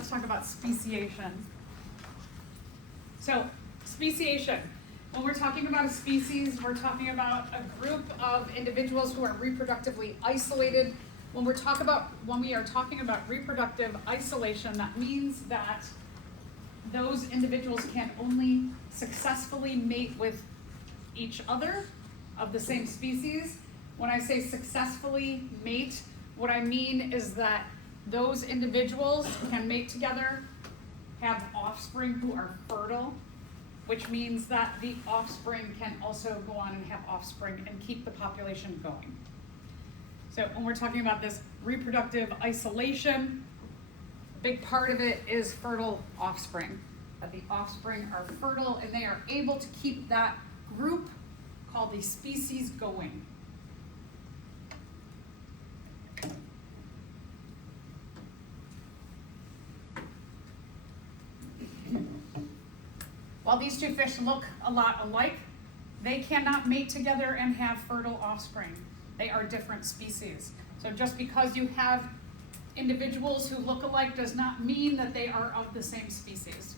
let's talk about speciation. So, speciation. When we're talking about a species, we're talking about a group of individuals who are reproductively isolated. When we are talking about reproductive isolation, that means that those individuals can only successfully mate with each other of the same species. When I say successfully mate, what I mean is that those individuals can mate together, have offspring who are fertile, which means that the offspring can also go on and have offspring and keep the population going. So when we're talking about this reproductive isolation, a big part of it is fertile offspring. That the offspring are fertile and they are able to keep that group called the species going. While these two fish look a lot alike, they cannot mate together and have fertile offspring. They are different species. So just because you have individuals who look alike does not mean that they are of the same species.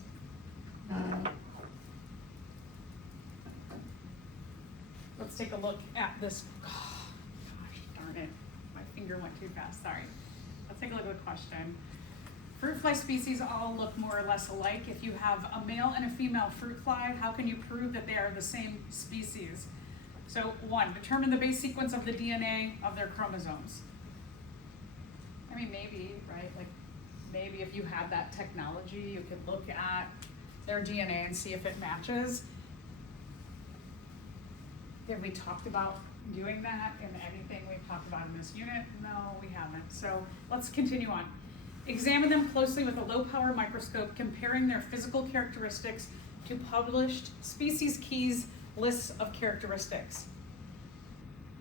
Let's take a look at this. Oh, gosh, darn it. My finger went too fast, sorry. Let's take a look at the question. Fruit fly species all look more or less alike. If you have a male and a female fruit fly, how can you prove that they are the same species? So 1, determine the base sequence of the DNA of their chromosomes. I mean, maybe, right? Like, maybe if you had that technology, you could look at their DNA and see if it matches. Have we talked about doing that in anything we've talked about in this unit? No, we haven't. So let's continue on. Examine them closely with a low-power microscope, comparing their physical characteristics to published species keys lists of characteristics.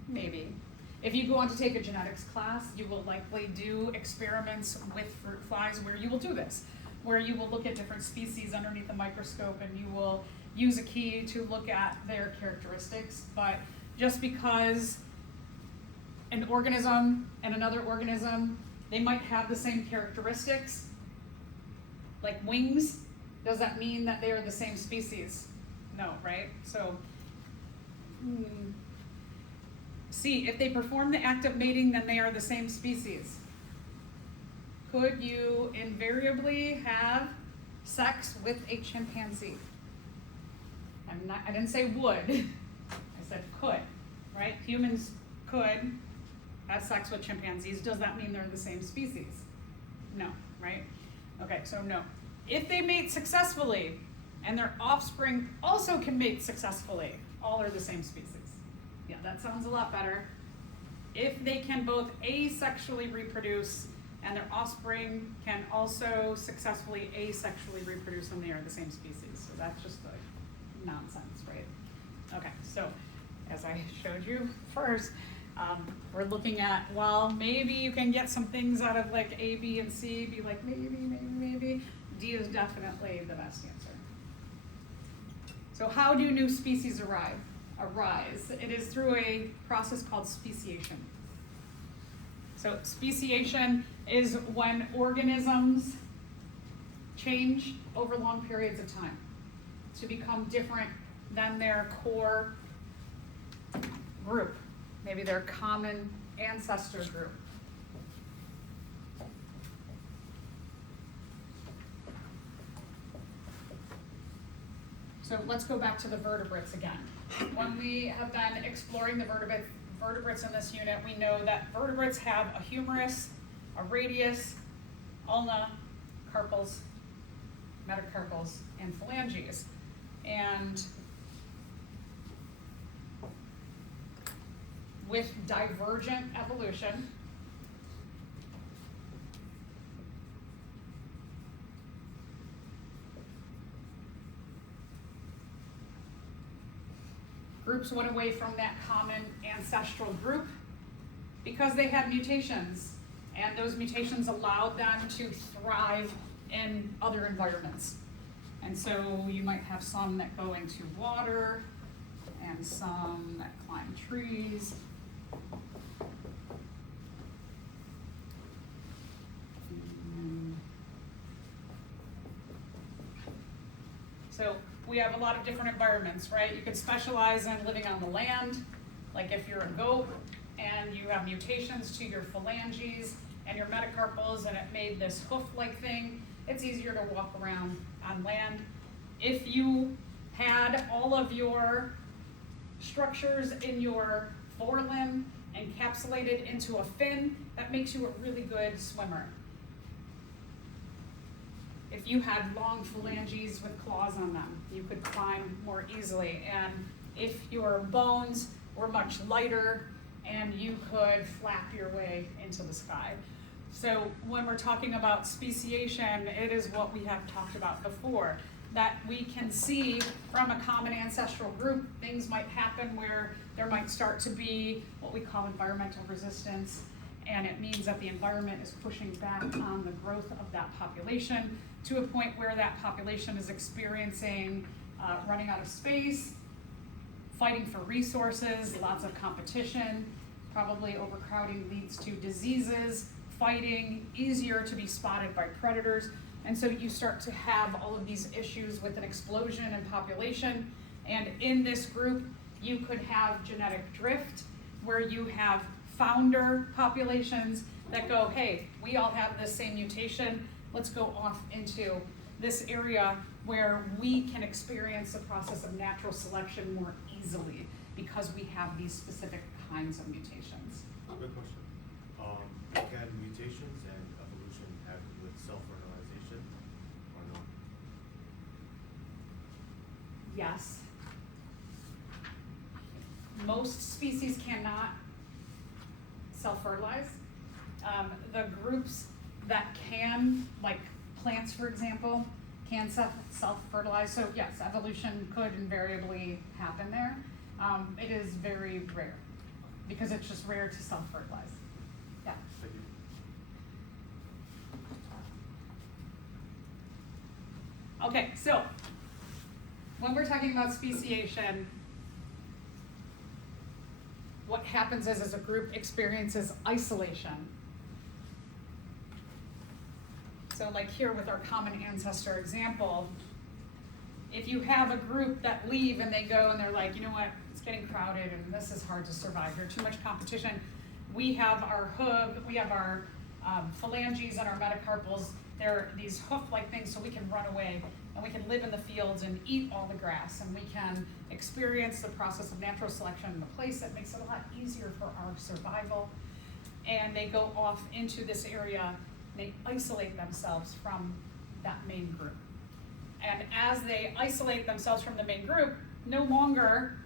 Maybe. If you go on to take a genetics class, you will likely do experiments with fruit flies where you will do this, where you will look at different species underneath the microscope and you will use a key to look at their characteristics. But just because an organism and another organism, they might have the same characteristics, like wings, does that mean that they are the same species? No, right? So, C, if they perform the act of mating, then they are the same species. Could you invariably have sex with a chimpanzee? I didn't say would, I said could, right? Humans could have sex with chimpanzees. Does that mean they're the same species? No, right? Okay, so no. If they mate successfully and their offspring also can mate successfully, all are the same species. Yeah, that sounds a lot better. If they can both asexually reproduce and their offspring can also successfully asexually reproduce, then they are the same species. So that's just like nonsense, right? Okay, so as I showed you first, we're looking at, well, maybe you can get some things out of like A, B, and C, be like maybe. D is definitely the best answer. So how do new species arise? It is through a process called speciation. So speciation is when organisms change over long periods of time to become different than their core group, maybe their common ancestor group. So let's go back to the vertebrates again. When we have been exploring the vertebrates in this unit, we know that vertebrates have a humerus, a radius, ulna, carpals, metacarpals, and phalanges. And with divergent evolution, groups went away from that common ancestral group because they had mutations, and those mutations allowed them to thrive in other environments. And so you might have some that go into water and some that climb trees. So we have a lot of different environments, right? You could specialize in living on the land, like if you're a goat and you have mutations to your phalanges and your metacarpals and it made this hoof-like thing, it's easier to walk around on land. If you had all of your structures in your forelimb encapsulated into a fin, that makes you a really good swimmer. If you had long phalanges with claws on them, you could climb more easily. And if your bones were much lighter, and you could flap your way into the sky. So when we're talking about speciation, it is what we have talked about before, that we can see from a common ancestral group, things might happen where there might start to be what we call environmental resistance, and it means that the environment is pushing back on the growth of that population to a point where that population is experiencing running out of space, fighting for resources, lots of competition, probably overcrowding leads to diseases, fighting, easier to be spotted by predators. And so you start to have all of these issues with an explosion in population. And in this group, you could have genetic drift, where you have founder populations that go, hey, we all have this same mutation, let's go off into this area where we can experience the process of natural selection more easily because we have these specific kinds of mutations. Good question. Can mutations and evolution have to do with self-fertilization or not? Yes. Most species cannot self-fertilize. The groups that can, like plants for example, can self-fertilize. So yes, evolution could invariably happen there. It is very rare because it's just rare to self-fertilize. Yeah. Thank you. Okay, so when we're talking about speciation, what happens is as a group experiences isolation. So like here with our common ancestor example, if you have a group that leave and they go and they're like, you know what, it's getting crowded and this is hard to survive, there's too much competition. We have our hoof, we have our phalanges and our metacarpals. They're these hoof-like things so we can run away and we can live in the fields and eat all the grass and we can experience the process of natural selection in a place that makes it a lot easier for our survival. And they go off into this area, they isolate themselves from that main group. And as they isolate themselves from the main group, no longer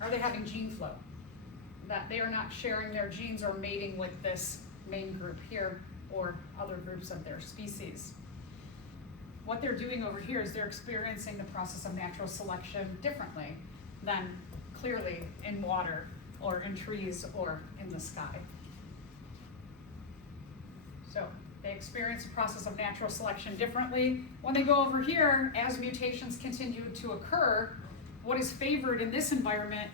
are they having gene flow. That they are not sharing their genes or mating with this main group here or other groups of their species. What they're doing over here is they're experiencing the process of natural selection differently than clearly in water or in trees or in the sky. So they experience the process of natural selection differently. When they go over here, as mutations continue to occur, what is favored in this environment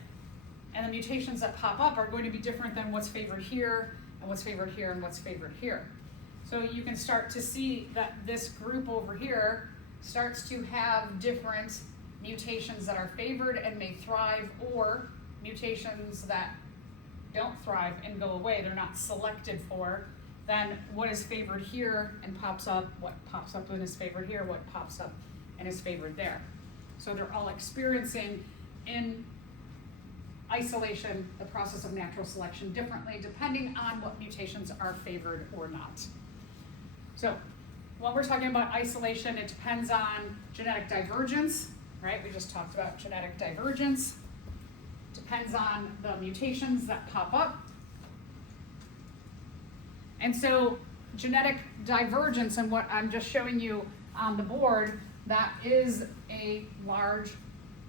and the mutations that pop up are going to be different than what's favored here and what's favored here and what's favored here. So you can start to see that this group over here starts to have different mutations that are favored and may thrive, or mutations that don't thrive and go away, they're not selected for. Then what is favored here and pops up, what pops up and is favored here, what pops up and is favored there. So they're all experiencing in isolation the process of natural selection differently depending on what mutations are favored or not. So when we're talking about isolation, it depends on genetic divergence, right? We just talked about genetic divergence. Depends on the mutations that pop up. And so genetic divergence, and what I'm just showing you on the board, that is a large,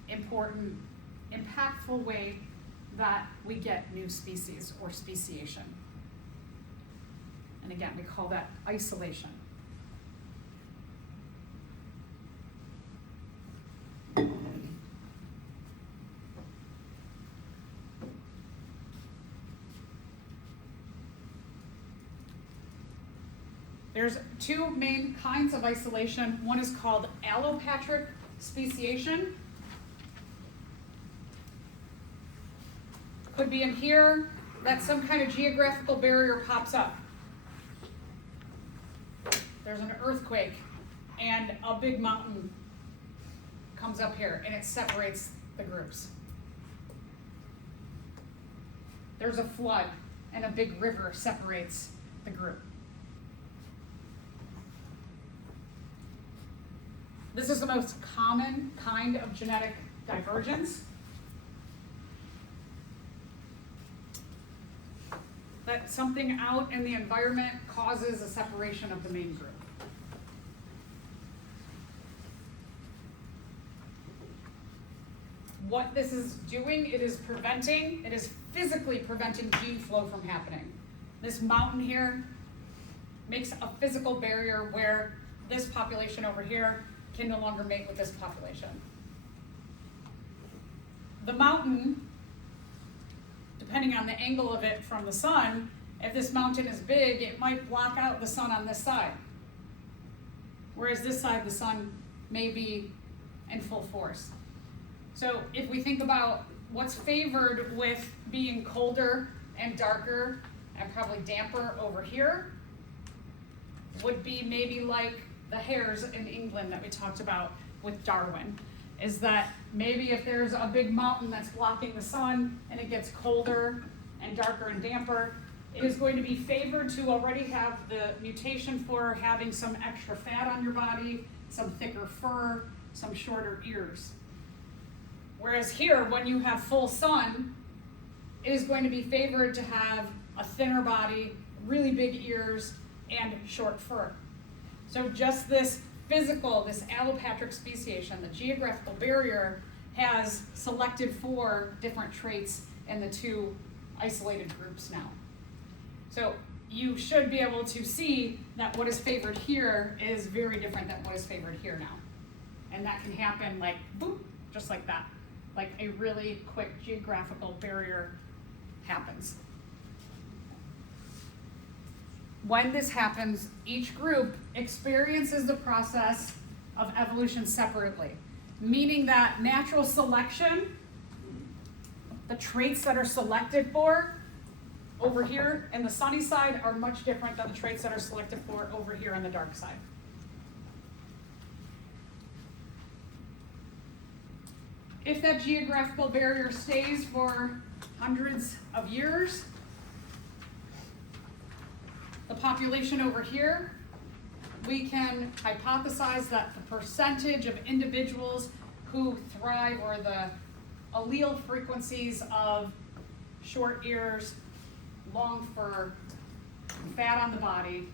important, impactful way that we get new species or speciation. And again, we call that isolation. There's two main kinds of isolation. One is called allopatric speciation. Could be in here that some kind of geographical barrier pops up. There's an earthquake and a big mountain comes up here and it separates the groups. There's a flood and a big river separates the group. This is the most common kind of genetic divergence. That something out in the environment causes a separation of the main group. What this is doing, it is physically preventing gene flow from happening. This mountain here makes a physical barrier where this population over here can no longer mate with this population. The mountain, depending on the angle of it from the sun, if this mountain is big, it might block out the sun on this side. Whereas this side, the sun may be in full force. So if we think about what's favored with being colder and darker and probably damper over here, would be maybe like the hares in England that we talked about with Darwin, is that maybe if there's a big mountain that's blocking the sun and it gets colder and darker and damper, it is going to be favored to already have the mutation for having some extra fat on your body, some thicker fur, some shorter ears. Whereas here, when you have full sun, it is going to be favored to have a thinner body, really big ears, and short fur. So just this physical, this allopatric speciation, the geographical barrier, has selected for different traits in the two isolated groups now. So you should be able to see that what is favored here is very different than what is favored here now. And that can happen like, boop, just like that. Like a really quick geographical barrier happens. When this happens, each group experiences the process of evolution separately, meaning that natural selection, the traits that are selected for over here in the sunny side are much different than the traits that are selected for over here on the dark side. If that geographical barrier stays for hundreds of years, the population over here, we can hypothesize that the percentage of individuals who thrive, or the allele frequencies of short ears, long fur, fat on the body,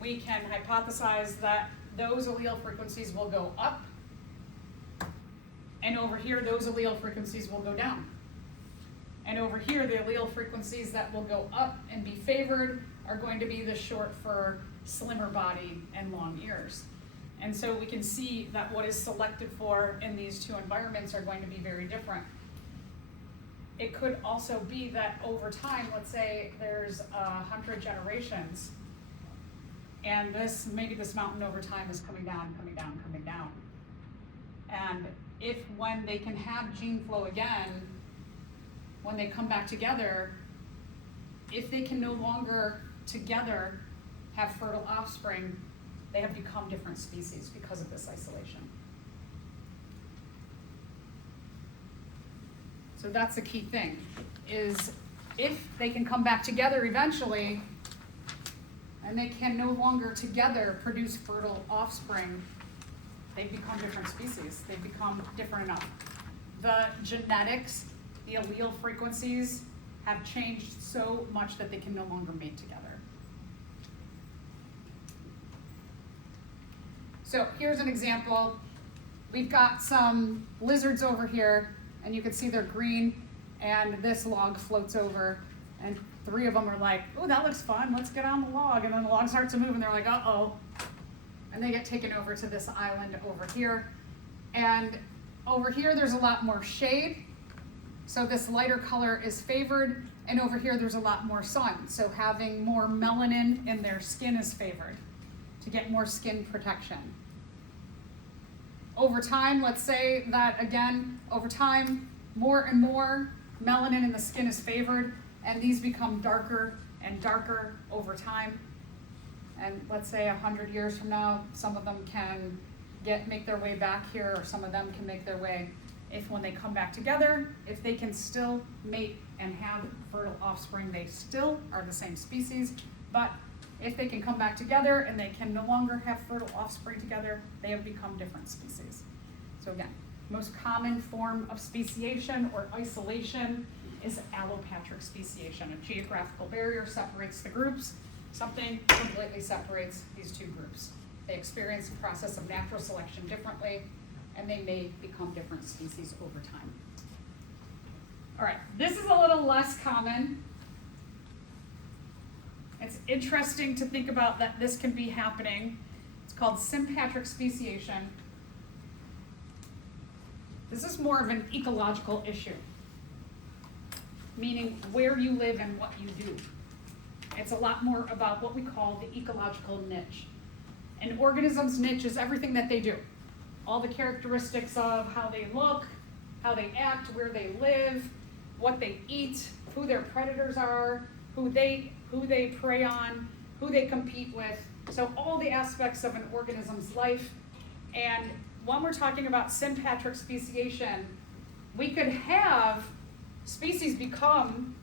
we can hypothesize that those allele frequencies will go up, and over here those allele frequencies will go down. And over here the allele frequencies that will go up and be favored are going to be the short fur, slimmer body, and long ears. And so we can see that what is selected for in these two environments are going to be very different. It could also be that over time, let's say there's 100 generations, and maybe this mountain over time is coming down, coming down, coming down. And if when they can have gene flow again, when they come back together, if they can no longer together have fertile offspring, they have become different species because of this isolation. So that's the key thing, is if they can come back together eventually, and they can no longer together produce fertile offspring, they've become different species. They've become different enough. The genetics, the allele frequencies have changed so much that they can no longer mate together. So here's an example. We've got some lizards over here, and you can see they're green, and this log floats over, and 3 of them are like, oh, that looks fun, let's get on the log. And then the log starts to move, and they're like, uh-oh. And they get taken over to this island over here. And over here, there's a lot more shade. So this lighter color is favored, and over here, there's a lot more sun. So having more melanin in their skin is favored to get more skin protection. over time, let's say that again, over time, more and more melanin in the skin is favored, and these become darker and darker over time. And let's say 100 years from now, some of them can make their way back here, or some of them can make their way. If when they come back together, if they can still mate and have fertile offspring, they still are the same species. But if they can come back together and they can no longer have fertile offspring together, they have become different species. So again, most common form of speciation or isolation is allopatric speciation. A geographical barrier separates the groups. Something completely separates these two groups. They experience the process of natural selection differently, and they may become different species over time. All right, this is a little less common. It's interesting to think about that this can be happening. It's called sympatric speciation. This is more of an ecological issue, meaning where you live and what you do. It's a lot more about what we call the ecological niche. An organism's niche is everything that they do. All the characteristics of how they look, how they act, where they live, what they eat, who their predators are, who they prey on, who they compete with. So all the aspects of an organism's life. And when we're talking about sympatric speciation, we could have species become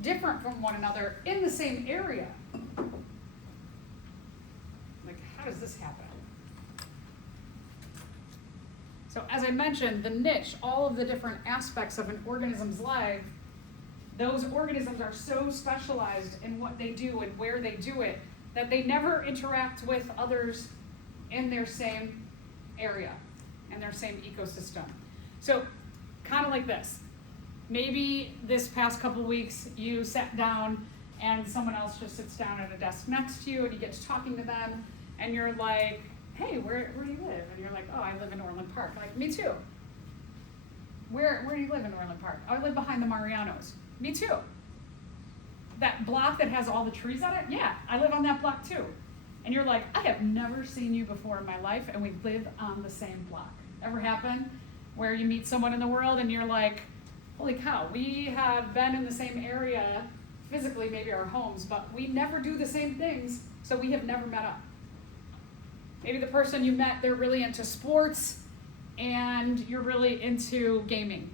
different from one another in the same area. Like, how does this happen? So as I mentioned, the niche, all of the different aspects of an organism's life, those organisms are so specialized in what they do and where they do it that they never interact with others in their same area, in their same ecosystem. So kind of like this. Maybe this past couple weeks you sat down and someone else just sits down at a desk next to you and you get to talking to them and you're like, hey, where do you live? And you're like, oh, I live in Orland Park. Like, me too. Where do you live in Orland Park? Oh, I live behind the Marianos. Me too. That block that has all the trees on it? Yeah, I live on that block too. And you're like, I have never seen you before in my life and we live on the same block. Ever happen? Where you meet someone in the world and you're like, holy cow, we have been in the same area, physically maybe our homes, but we never do the same things, so we have never met up. Maybe the person you met, they're really into sports and you're really into gaming.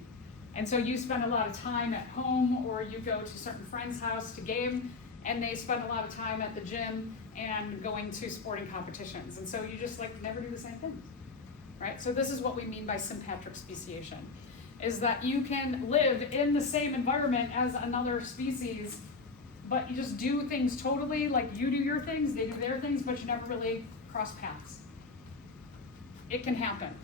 And so you spend a lot of time at home or you go to a certain friend's house to game and they spend a lot of time at the gym and going to sporting competitions. And so you just like never do the same things, right? So this is what we mean by sympatric speciation, is that you can live in the same environment as another species, but you just do things totally, like you do your things, they do their things, but you never really cross paths. It can happen.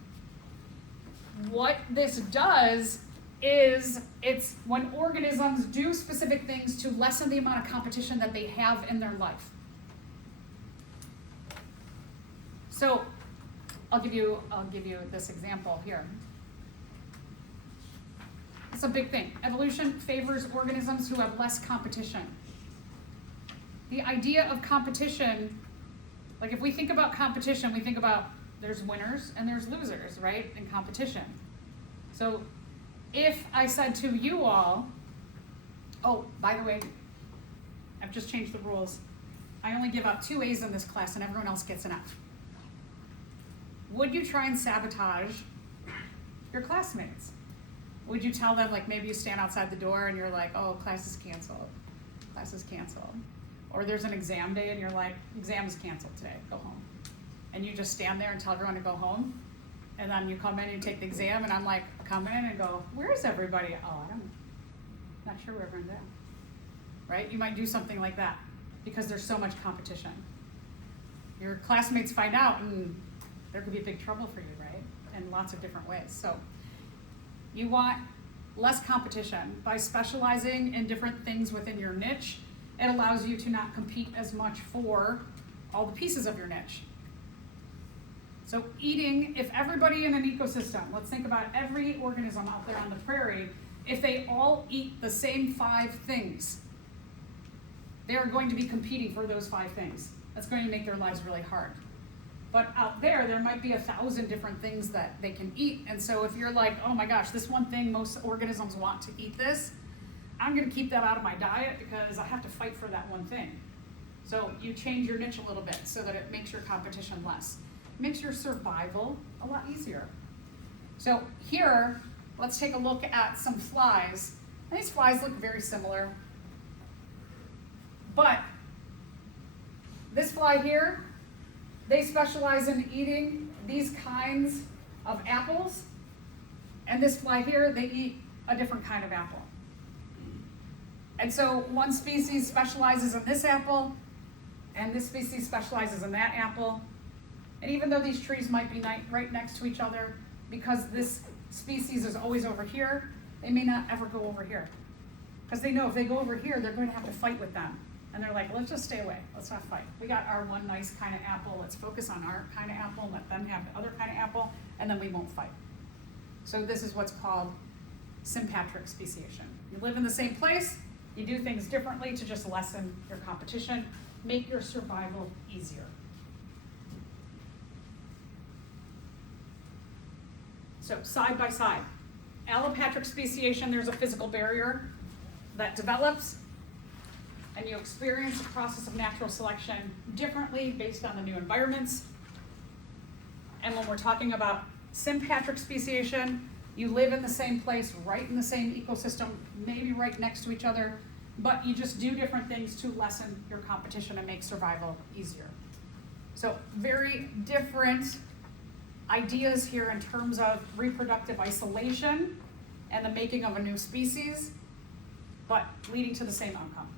What this does is it's when organisms do specific things to lessen the amount of competition that they have in their life. So I'll give you this example here. It's a big thing. Evolution favors organisms who have less competition. The idea of competition, like if we think about competition, we think about there's winners and there's losers, right, in competition. So if I said to you all, oh, by the way, I've just changed the rules. I only give out 2 A's in this class and everyone else gets an F. Would you try and sabotage your classmates? Would you tell them, like maybe you stand outside the door and you're like, oh, class is canceled. Class is canceled. Or there's an exam day and you're like, exam is canceled today, go home. And you just stand there and tell everyone to go home. And then you come in and you take the exam and I'm like, come in and go, where's everybody? Oh, I'm not sure where everyone's at. Right? You might do something like that because there's so much competition. Your classmates find out and there could be big trouble for you, right? In lots of different ways. So you want less competition. By specializing in different things within your niche, it allows you to not compete as much for all the pieces of your niche. So eating, if everybody in an ecosystem, let's think about every organism out there on the prairie, if they all eat the same 5 things, they're going to be competing for those 5 things. That's going to make their lives really hard. But out there, there might be 1,000 different things that they can eat. And so if you're like, oh my gosh, this one thing, most organisms want to eat this, I'm gonna keep that out of my diet because I have to fight for that one thing. So you change your niche a little bit so that it makes your competition less. It makes your survival a lot easier. So here, let's take a look at some flies. And these flies look very similar. But this fly here, they specialize in eating these kinds of apples. And this fly here, they eat a different kind of apple. And so one species specializes in this apple, and this species specializes in that apple. And even though these trees might be right next to each other, because this species is always over here, they may not ever go over here. Because they know if they go over here, they're going to have to fight with them. And they're like, let's just stay away, let's not fight. We got our one nice kind of apple, let's focus on our kind of apple, let them have the other kind of apple, and then we won't fight. So this is what's called sympatric speciation. You live in the same place, you do things differently to just lessen your competition, make your survival easier. So side by side, allopatric speciation, there's a physical barrier that develops, and you experience the process of natural selection differently based on the new environments. And when we're talking about sympatric speciation, you live in the same place, right in the same ecosystem, maybe right next to each other, but you just do different things to lessen your competition and make survival easier. So very different ideas here in terms of reproductive isolation and the making of a new species, but leading to the same outcome.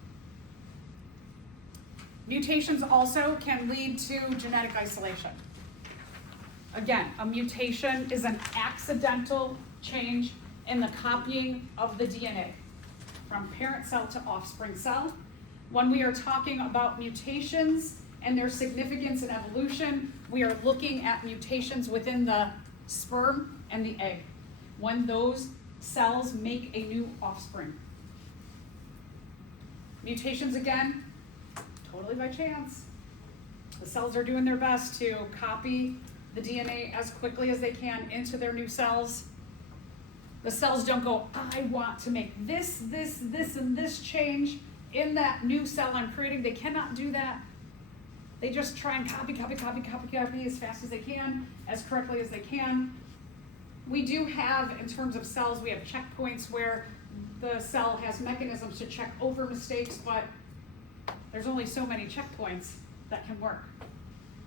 Mutations also can lead to genetic isolation. Again, a mutation is an accidental change in the copying of the DNA from parent cell to offspring cell. When we are talking about mutations and their significance in evolution, we are looking at mutations within the sperm and the egg, when those cells make a new offspring. Mutations, again, totally by chance. The cells are doing their best to copy the DNA as quickly as they can into their new cells. The cells don't go, I want to make this, and this change in that new cell I'm creating. They cannot do that. They just try and copy as fast as they can, as correctly as they can. We do have, in terms of cells, we have checkpoints where the cell has mechanisms to check over mistakes, but there's only so many checkpoints that can work.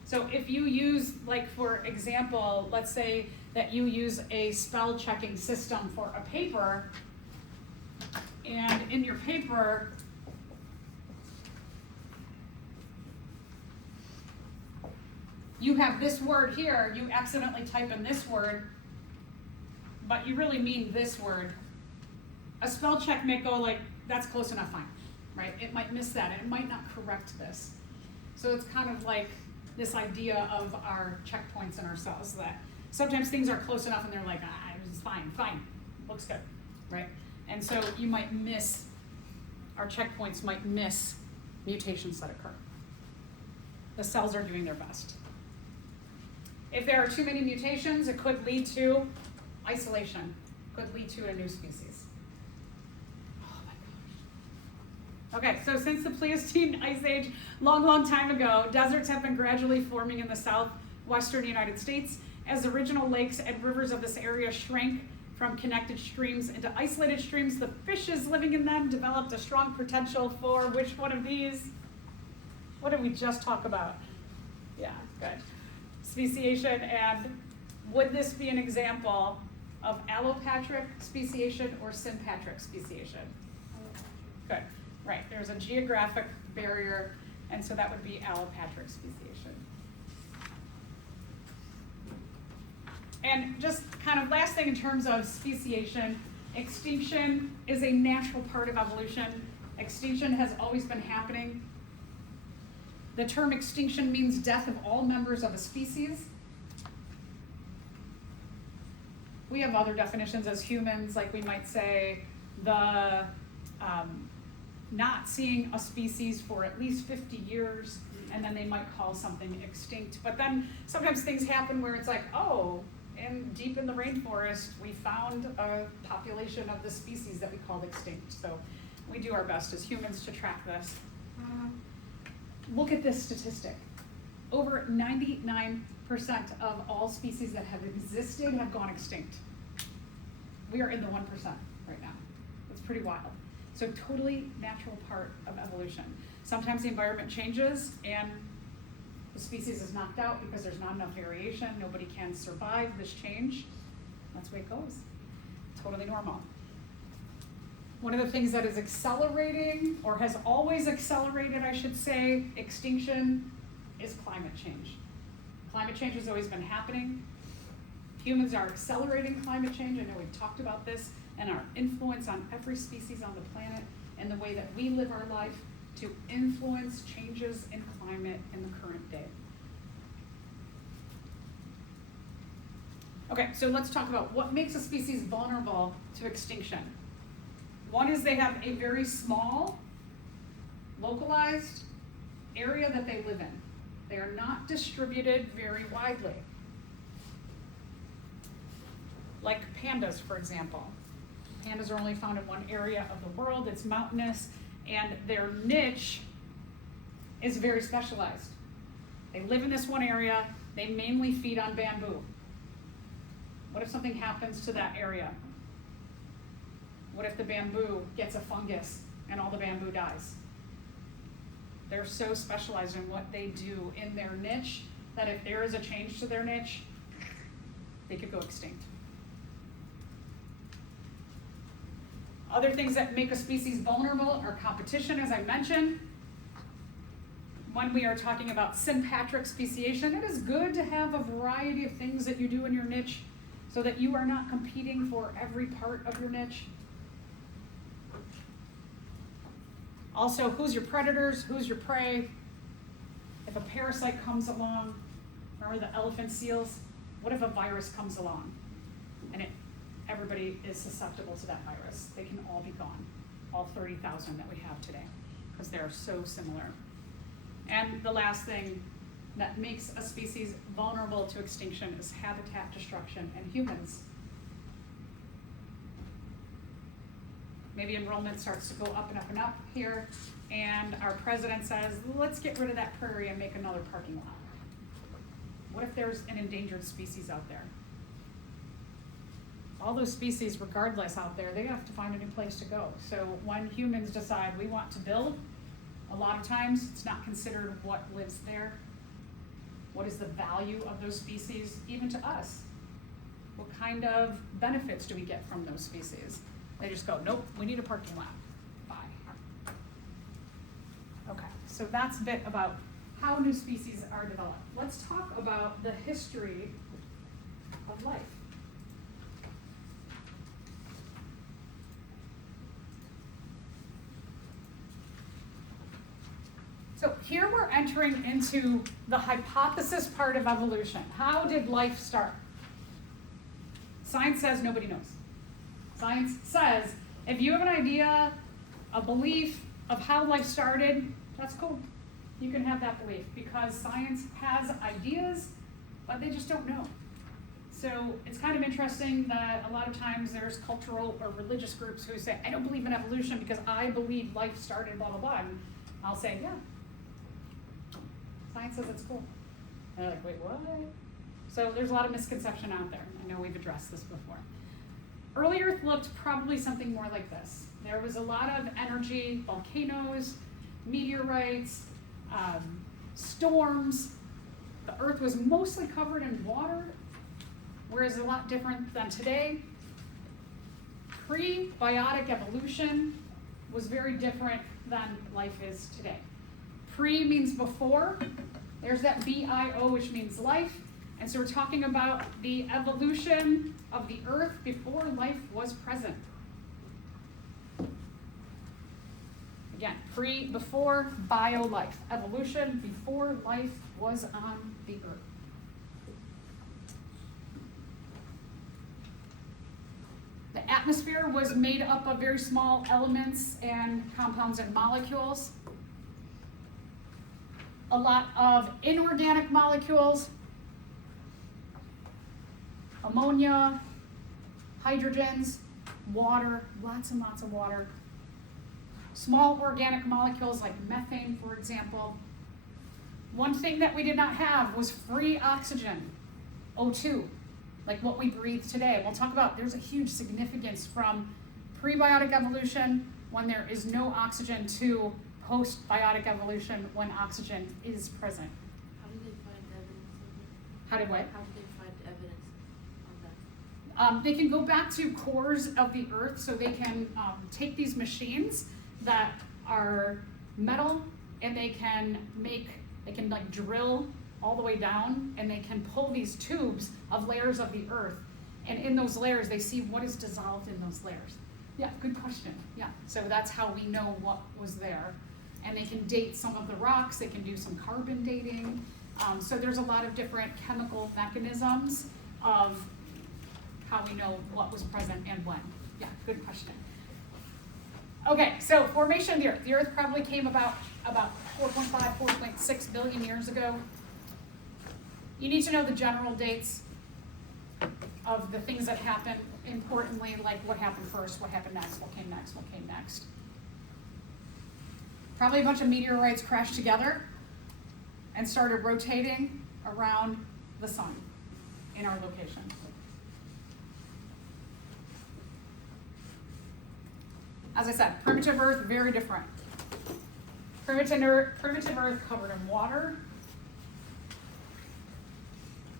So if you use, like for example, let's say that you use a spell checking system for a paper, and in your paper, you have this word here, you accidentally type in this word, but you really mean this word. A spell check may go like, that's close enough, fine, right? It might miss that, and it might not correct this. So it's kind of like this idea of our checkpoints in our cells, that sometimes things are close enough and they're like, it's fine, looks good, right? And so you might miss, our checkpoints might miss mutations that occur. The cells are doing their best. If there are too many mutations, it could lead to isolation, could lead to a new species. Oh my gosh. Okay, so since the Pleistocene Ice Age, long time ago, deserts have been gradually forming in the southwestern United States. As the original lakes and rivers of this area shrank from connected streams into isolated streams, the fishes living in them developed a strong potential for which one of these? What did we just talk about? Yeah, good. Speciation. And would this be an example of allopatric speciation or sympatric speciation? Good, right, there's a geographic barrier, and so that would be allopatric speciation. And just kind of last thing in terms of speciation, extinction is a natural part of evolution. Extinction has always been happening. The term extinction means death of all members of a species. We have other definitions as humans, like we might say the not seeing a species for at least 50 years and then they might call something extinct. But then sometimes things happen where it's like, oh, and deep in the rainforest, we found a population of the species that we called extinct. So we do our best as humans to track this. Look at this statistic. Over 99% of all species that have existed have gone extinct. We are in the 1% right now. It's pretty wild. So totally natural part of evolution. Sometimes the environment changes and the species is knocked out because there's not enough variation. Nobody can survive this change. That's the way it goes. Totally normal. One of the things that is accelerating, or has always accelerated, I should say, extinction is climate change. Climate change has always been happening. Humans are accelerating climate change. I know we've talked about this, and our influence on every species on the planet and the way that we live our life to influence changes in climate in the current day. Okay, so let's talk about what makes a species vulnerable to extinction. One is they have a very small, localized area that they live in. They are not distributed very widely. Like pandas, for example. Pandas are only found in one area of the world. It's mountainous, and their niche is very specialized. They live in this one area. They mainly feed on bamboo. What if something happens to that area? What if the bamboo gets a fungus and all the bamboo dies? They're so specialized in what they do in their niche that if there is a change to their niche, they could go extinct. Other things that make a species vulnerable are competition, as I mentioned. When we are talking about sympatric speciation, it is good to have a variety of things that you do in your niche so that you are not competing for every part of your niche. Also, who's your predators, who's your prey? If a parasite comes along, remember the elephant seals? What if a virus comes along and everybody is susceptible to that virus? They can all be gone, all 30,000 that we have today, because they're so similar. And the last thing that makes a species vulnerable to extinction is habitat destruction and humans. Maybe enrollment starts to go up and up and up here, and our president says, let's get rid of that prairie and make another parking lot. What if there's an endangered species out there? All those species, regardless out there, they have to find a new place to go. So when humans decide we want to build, a lot of times it's not considered what lives there. What is the value of those species, even to us? What kind of benefits do we get from those species? They just go, nope, we need a parking lot. Bye. Okay, so that's a bit about how new species are developed. Let's talk about the history of life. So here we're entering into the hypothesis part of evolution. How did life start? Science says nobody knows. Science says if you have an idea, a belief of how life started, that's cool. You can have that belief because science has ideas, but they just don't know. So it's kind of interesting that a lot of times there's cultural or religious groups who say, I don't believe in evolution because I believe life started blah, blah, blah. And I'll say, yeah. Science says it's cool. And they're like, wait, what? So there's a lot of misconception out there. I know we've addressed this before. Early Earth looked probably something more like this. There was a lot of energy, volcanoes, meteorites, storms. The Earth was mostly covered in water, whereas a lot different than today. Prebiotic evolution was very different than life is today. Pre means before. There's that B-I-O, which means life. And so we're talking about the evolution of the Earth before life was present. Again, before, bio-life. Evolution before life was on the Earth. The atmosphere was made up of very small elements and compounds and molecules. a lot of inorganic molecules, ammonia, hydrogens, water, lots and lots of water. Small organic molecules like methane, for example. One thing that we did not have was free oxygen, O2, like what we breathe today. We'll talk about, there's a huge significance from prebiotic evolution when there is no oxygen to postbiotic evolution when oxygen is present. How did they find evidence of it? How did what? How did they find evidence on that? They can go back to cores of the earth, so they can take these machines that are metal, and they can like drill all the way down, and they can pull these tubes of layers of the earth, and in those layers they see what is dissolved in those layers. Yeah, good question. Yeah, so that's how we know what was there. And they can date some of the rocks, they can do some carbon dating. So there's a lot of different chemical mechanisms of how we know what was present and when. Yeah, good question. Okay, so formation of the Earth. The Earth probably came about 4.5, 4.6 billion years ago. You need to know the general dates of the things that happened, importantly, like what happened first, what happened next, what came next, what came next. Probably a bunch of meteorites crashed together and started rotating around the sun in our location. As I said, primitive Earth, very different. Primitive Earth covered in water,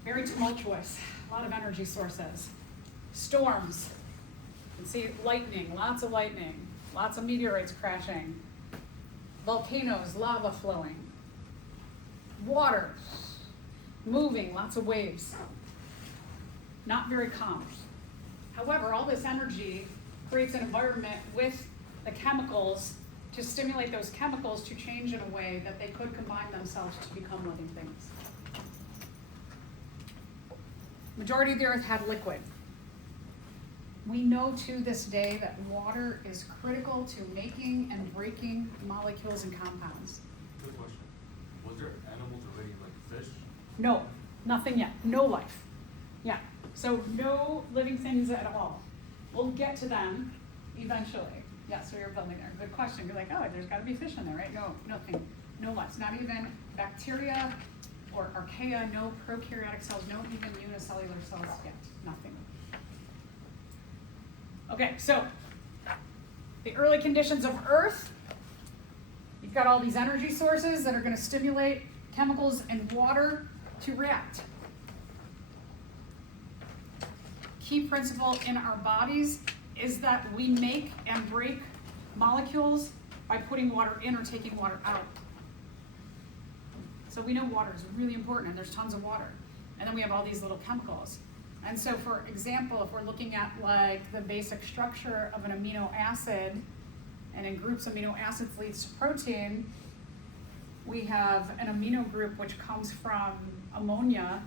very tumultuous, a lot of energy sources. Storms, you can see lightning, lots of meteorites crashing. Volcanoes, lava flowing. Water, moving, lots of waves. Not very calm. However, all this energy creates an environment with the chemicals to stimulate those chemicals to change in a way that they could combine themselves to become living things. Majority of the Earth had liquid. We know to this day that water is critical to making and breaking molecules and compounds. Good question. Was there animals already, like fish? No, nothing yet. No life. Yeah. So no living things at all. We'll get to them eventually. Yeah, so you're building there. Good question. You're like, oh, there's got to be fish in there, right? No, nothing. No life. Not even bacteria or archaea, no prokaryotic cells, no even unicellular cells yet. Nothing. Okay, so the early conditions of Earth, you've got all these energy sources that are going to stimulate chemicals in water to react. Key principle in our bodies is that we make and break molecules by putting water in or taking water out. So we know water is really important, and there's tons of water. And then we have all these little chemicals. And so, for example, if we're looking at like the basic structure of an amino acid, and in groups amino acids leads to protein, we have an amino group which comes from ammonia.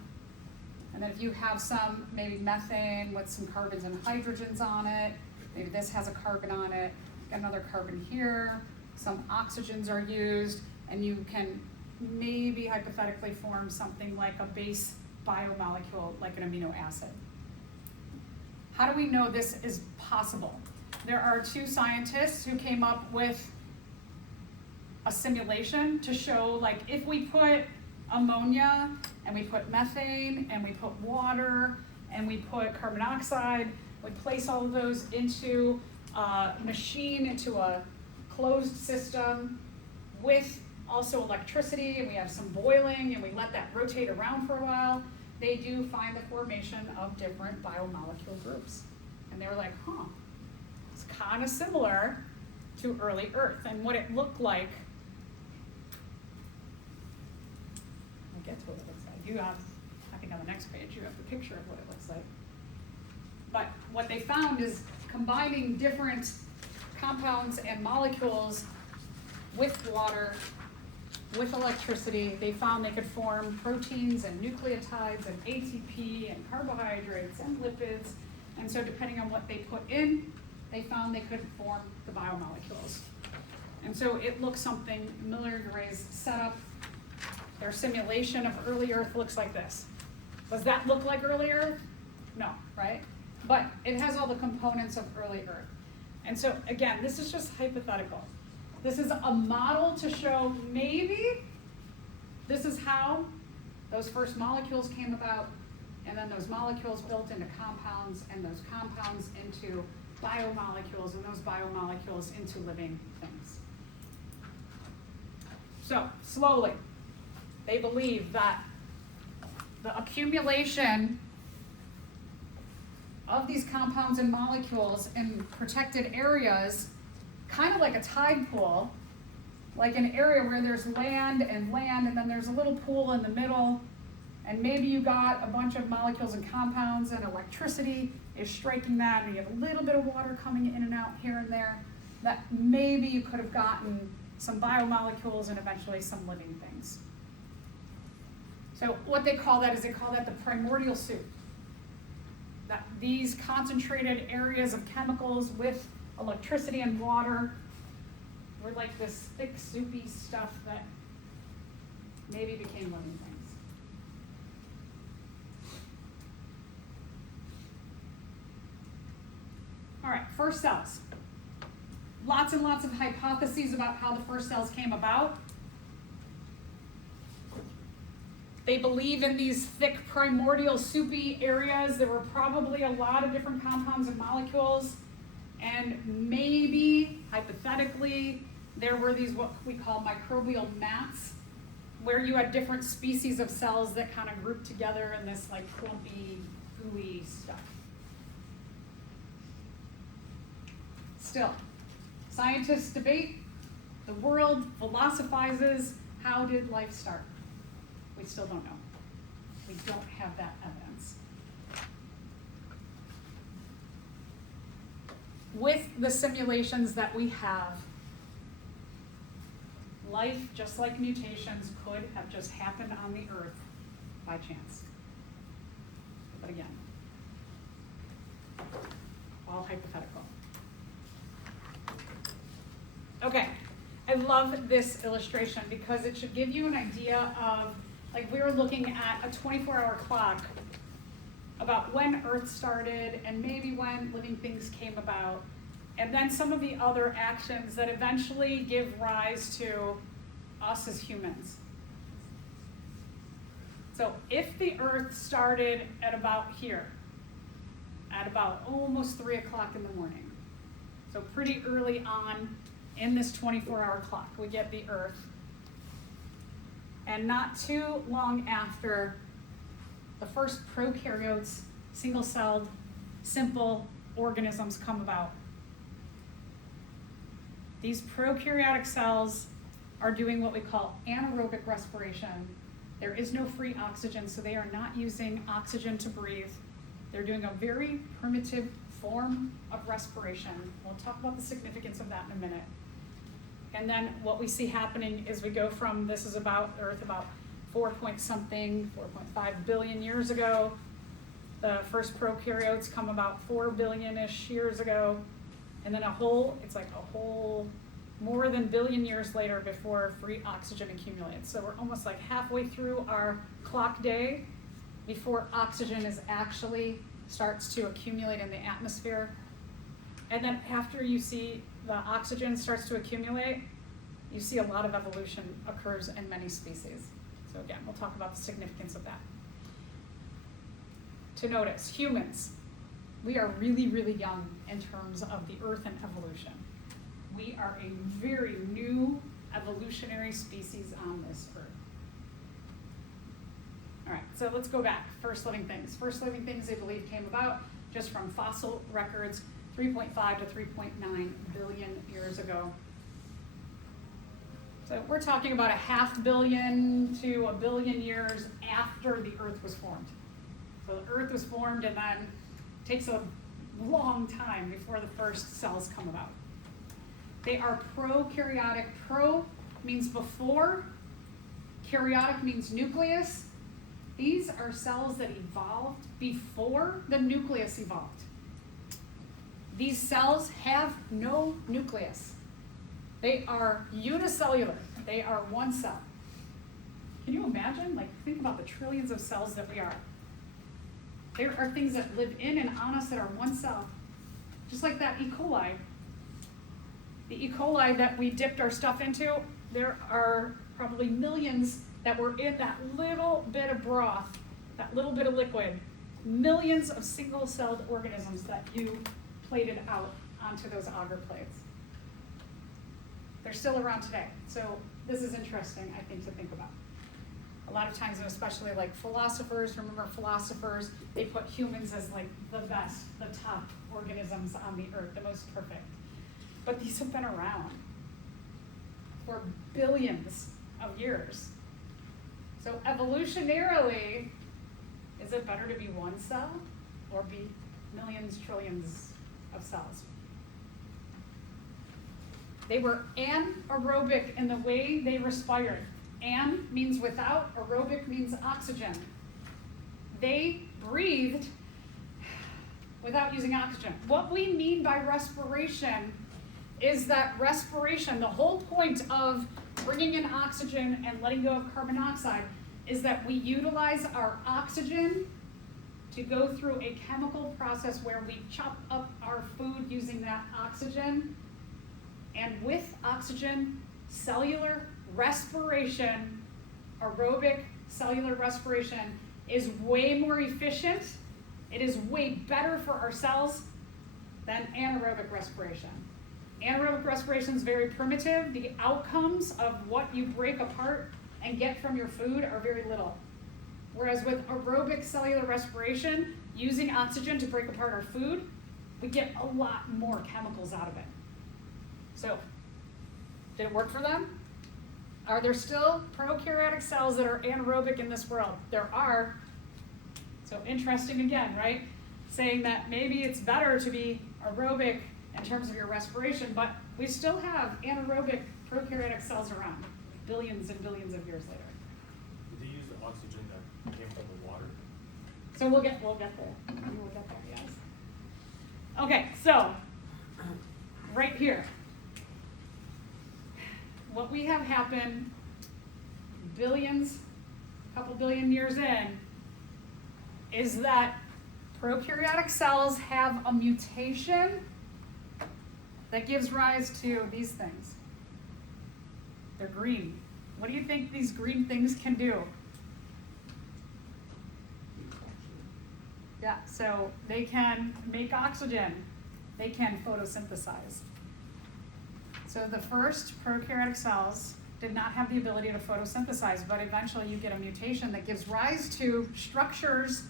And then if you have some, maybe methane with some carbons and hydrogens on it, maybe this has a carbon on it, got another carbon here, some oxygens are used, and you can maybe hypothetically form something like a base biomolecule like an amino acid. How do we know this is possible? There are two scientists who came up with a simulation to show, like, if we put ammonia and we put methane and we put water and we put carbon dioxide, we place all of those into a machine, into a closed system with also electricity, and we have some boiling, and we let that rotate around for a while, they do find the formation of different biomolecule groups. And they're like, huh, it's kind of similar to early Earth. And what it looked like, I'll get to what it looks like. You have, I think on the next page, you have the picture of what it looks like. But what they found is combining different compounds and molecules with water, with electricity, they found they could form proteins and nucleotides and ATP and carbohydrates and lipids. And so depending on what they put in, they found they could form the biomolecules. And so it looks something, Miller-Urey's setup Their simulation of early Earth looks like this. Does that look like early Earth? No, right? But it has all the components of early Earth. And so again, this is just hypothetical. This is a model to show maybe this is how those first molecules came about, and then those molecules built into compounds, and those compounds into biomolecules, and those biomolecules into living things. So, slowly, they believe that the accumulation of these compounds and molecules in protected areas, kind of like a tide pool, like an area where there's land, and then there's a little pool in the middle, and maybe you got a bunch of molecules and compounds, and electricity is striking that, and you have a little bit of water coming in and out here and there, that maybe you could have gotten some biomolecules and eventually some living things. So what they call that is they call that the primordial soup. That these concentrated areas of chemicals with electricity and water were like this thick, soupy stuff that maybe became living things. All right, first cells. Lots and lots of hypotheses about how the first cells came about. They believe in these thick primordial soupy areas. There were probably a lot of different compounds and molecules, and maybe, hypothetically, there were these what we call microbial mats, where you had different species of cells that kind of grouped together in this like clumpy, gooey stuff. Still, scientists debate, the world philosophizes, how did life start? We still don't know. We don't have that evidence. With the simulations that we have, life, just like mutations, could have just happened on the Earth by chance. But again, all hypothetical. Okay, I love this illustration because it should give you an idea of, like, we were looking at a 24-hour clock about when Earth started and maybe when living things came about, and then some of the other actions that eventually give rise to us as humans. So if the Earth started at about here, at about almost 3 o'clock in the morning, so pretty early on in this 24-hour clock, we get the Earth. And not too long after, the first prokaryotes, single-celled, simple organisms come about. These prokaryotic cells are doing what we call anaerobic respiration. There is no free oxygen, so they are not using oxygen to breathe. They're doing a very primitive form of respiration. We'll talk about the significance of that in a minute. And then what we see happening is we go from, this is about Earth about 4.5 billion years ago. The first prokaryotes come about 4 billion-ish years ago. And then it's like a whole more than billion years later before free oxygen accumulates. So we're almost like halfway through our clock day before oxygen is actually starts to accumulate in the atmosphere. And then after you see the oxygen starts to accumulate, you see a lot of evolution occurs in many species. So again, we'll talk about the significance of that. To notice, humans, we are really, really young in terms of the Earth and evolution. We are a very new evolutionary species on this Earth. All right, so let's go back. First living things. First living things they believe came about just from fossil records 3.5 to 3.9 billion years ago. So we're talking about 500 million to 1 billion years after the Earth was formed. So the Earth was formed, and then it takes a long time before the first cells come about. They are prokaryotic. Pro means before, karyotic means nucleus. These are cells that evolved before the nucleus evolved. These cells have no nucleus. They are unicellular. They are one cell. Can you imagine? Like, think about the trillions of cells that we are. There are things that live in and on us that are one cell. Just like that E. coli. The E. coli that we dipped our stuff into, there are probably millions that were in that little bit of broth, that little bit of liquid. Millions of single-celled organisms that you plated out onto those agar plates. They're still around today. So this is interesting, I think, to think about. A lot of times, and especially like philosophers, remember philosophers, they put humans as like the best, the top organisms on the earth, the most perfect. But these have been around for billions of years. So evolutionarily, is it better to be one cell or be millions, trillions of cells? They were anaerobic in the way they respired. An means without, aerobic means oxygen. They breathed without using oxygen. What we mean by respiration is that respiration, the whole point of bringing in oxygen and letting go of carbon dioxide, is that we utilize our oxygen to go through a chemical process where we chop up our food using that oxygen. And with oxygen, cellular respiration, aerobic cellular respiration, is way more efficient. It is way better for our cells than anaerobic respiration. Anaerobic respiration is very primitive. The outcomes of what you break apart and get from your food are very little. Whereas with aerobic cellular respiration, using oxygen to break apart our food, we get a lot more chemicals out of it. So, did it work for them? Are there still prokaryotic cells that are anaerobic in this world? There are. So interesting again, right? Saying that maybe it's better to be aerobic in terms of your respiration, but we still have anaerobic prokaryotic cells around billions and billions of years later. Did they use the oxygen that came from the water? So we'll get there. We'll get there, yes. Okay, so right here. What we have happen billions, a couple billion years in, is that prokaryotic cells have a mutation that gives rise to these things. They're green. What do you think these green things can do? Yeah, so they can make oxygen. They can photosynthesize. So the first prokaryotic cells did not have the ability to photosynthesize, but eventually you get a mutation that gives rise to structures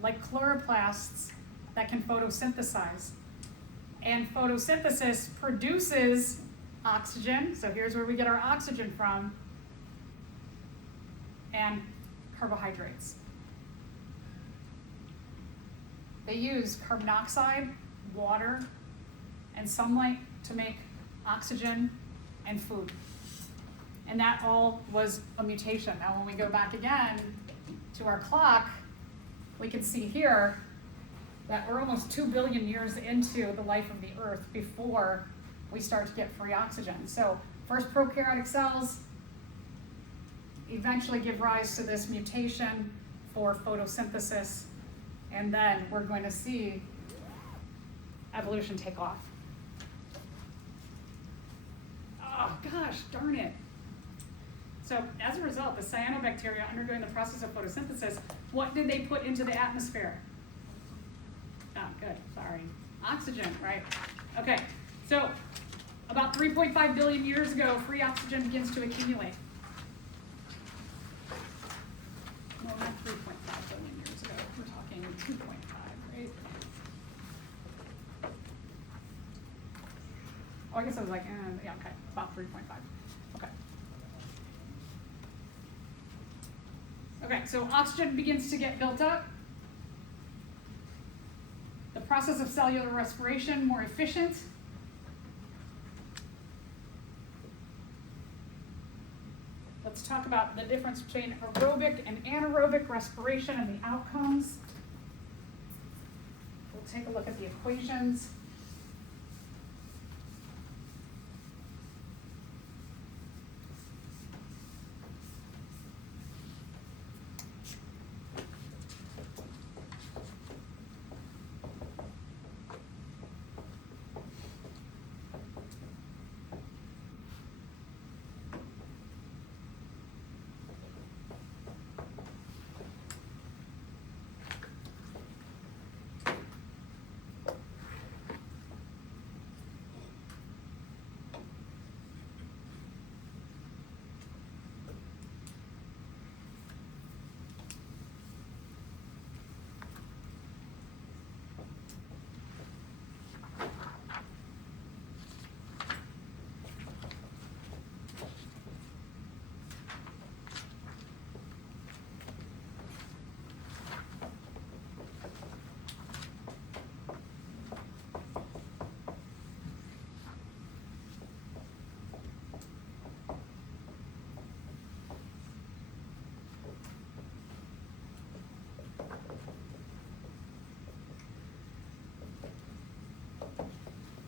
like chloroplasts that can photosynthesize. And photosynthesis produces oxygen, so here's where we get our oxygen from, and carbohydrates. They use carbon dioxide, water, and sunlight to make oxygen and food. And that all was a mutation. Now when we go back again to our clock, we can see here that we're almost 2 billion years into the life of the earth before we start to get free oxygen. So first prokaryotic cells eventually give rise to this mutation for photosynthesis, and then we're going to see evolution take off. Oh gosh, darn it. So as a result, the cyanobacteria undergoing the process of photosynthesis, what did they put into the atmosphere? Oh, good, sorry. Oxygen, right? Okay, so about 3.5 billion years ago, free oxygen begins to accumulate. Well, not 3.5 billion years ago, we're talking 2.5, right? Oh, I guess I was like, yeah, okay, about 3.5. Okay. Okay, so oxygen begins to get built up. The process of cellular respiration more efficient. Let's talk about the difference between aerobic and anaerobic respiration and the outcomes. We'll take a look at the equations.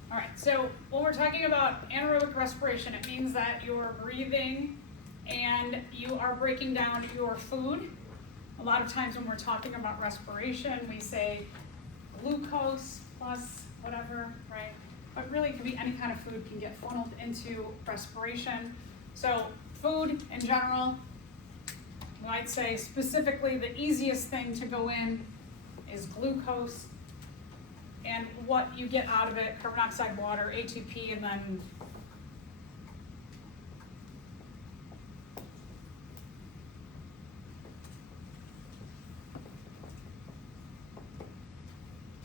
All right, so when we're talking about anaerobic respiration, it means that you're breathing and you are breaking down your food. A lot of times when we're talking about respiration, we say glucose plus whatever, right? But really it can be any kind of food can get funneled into respiration. So food in general, I'd say specifically the easiest thing to go in is glucose, and what you get out of it, carbon dioxide, water, ATP, and then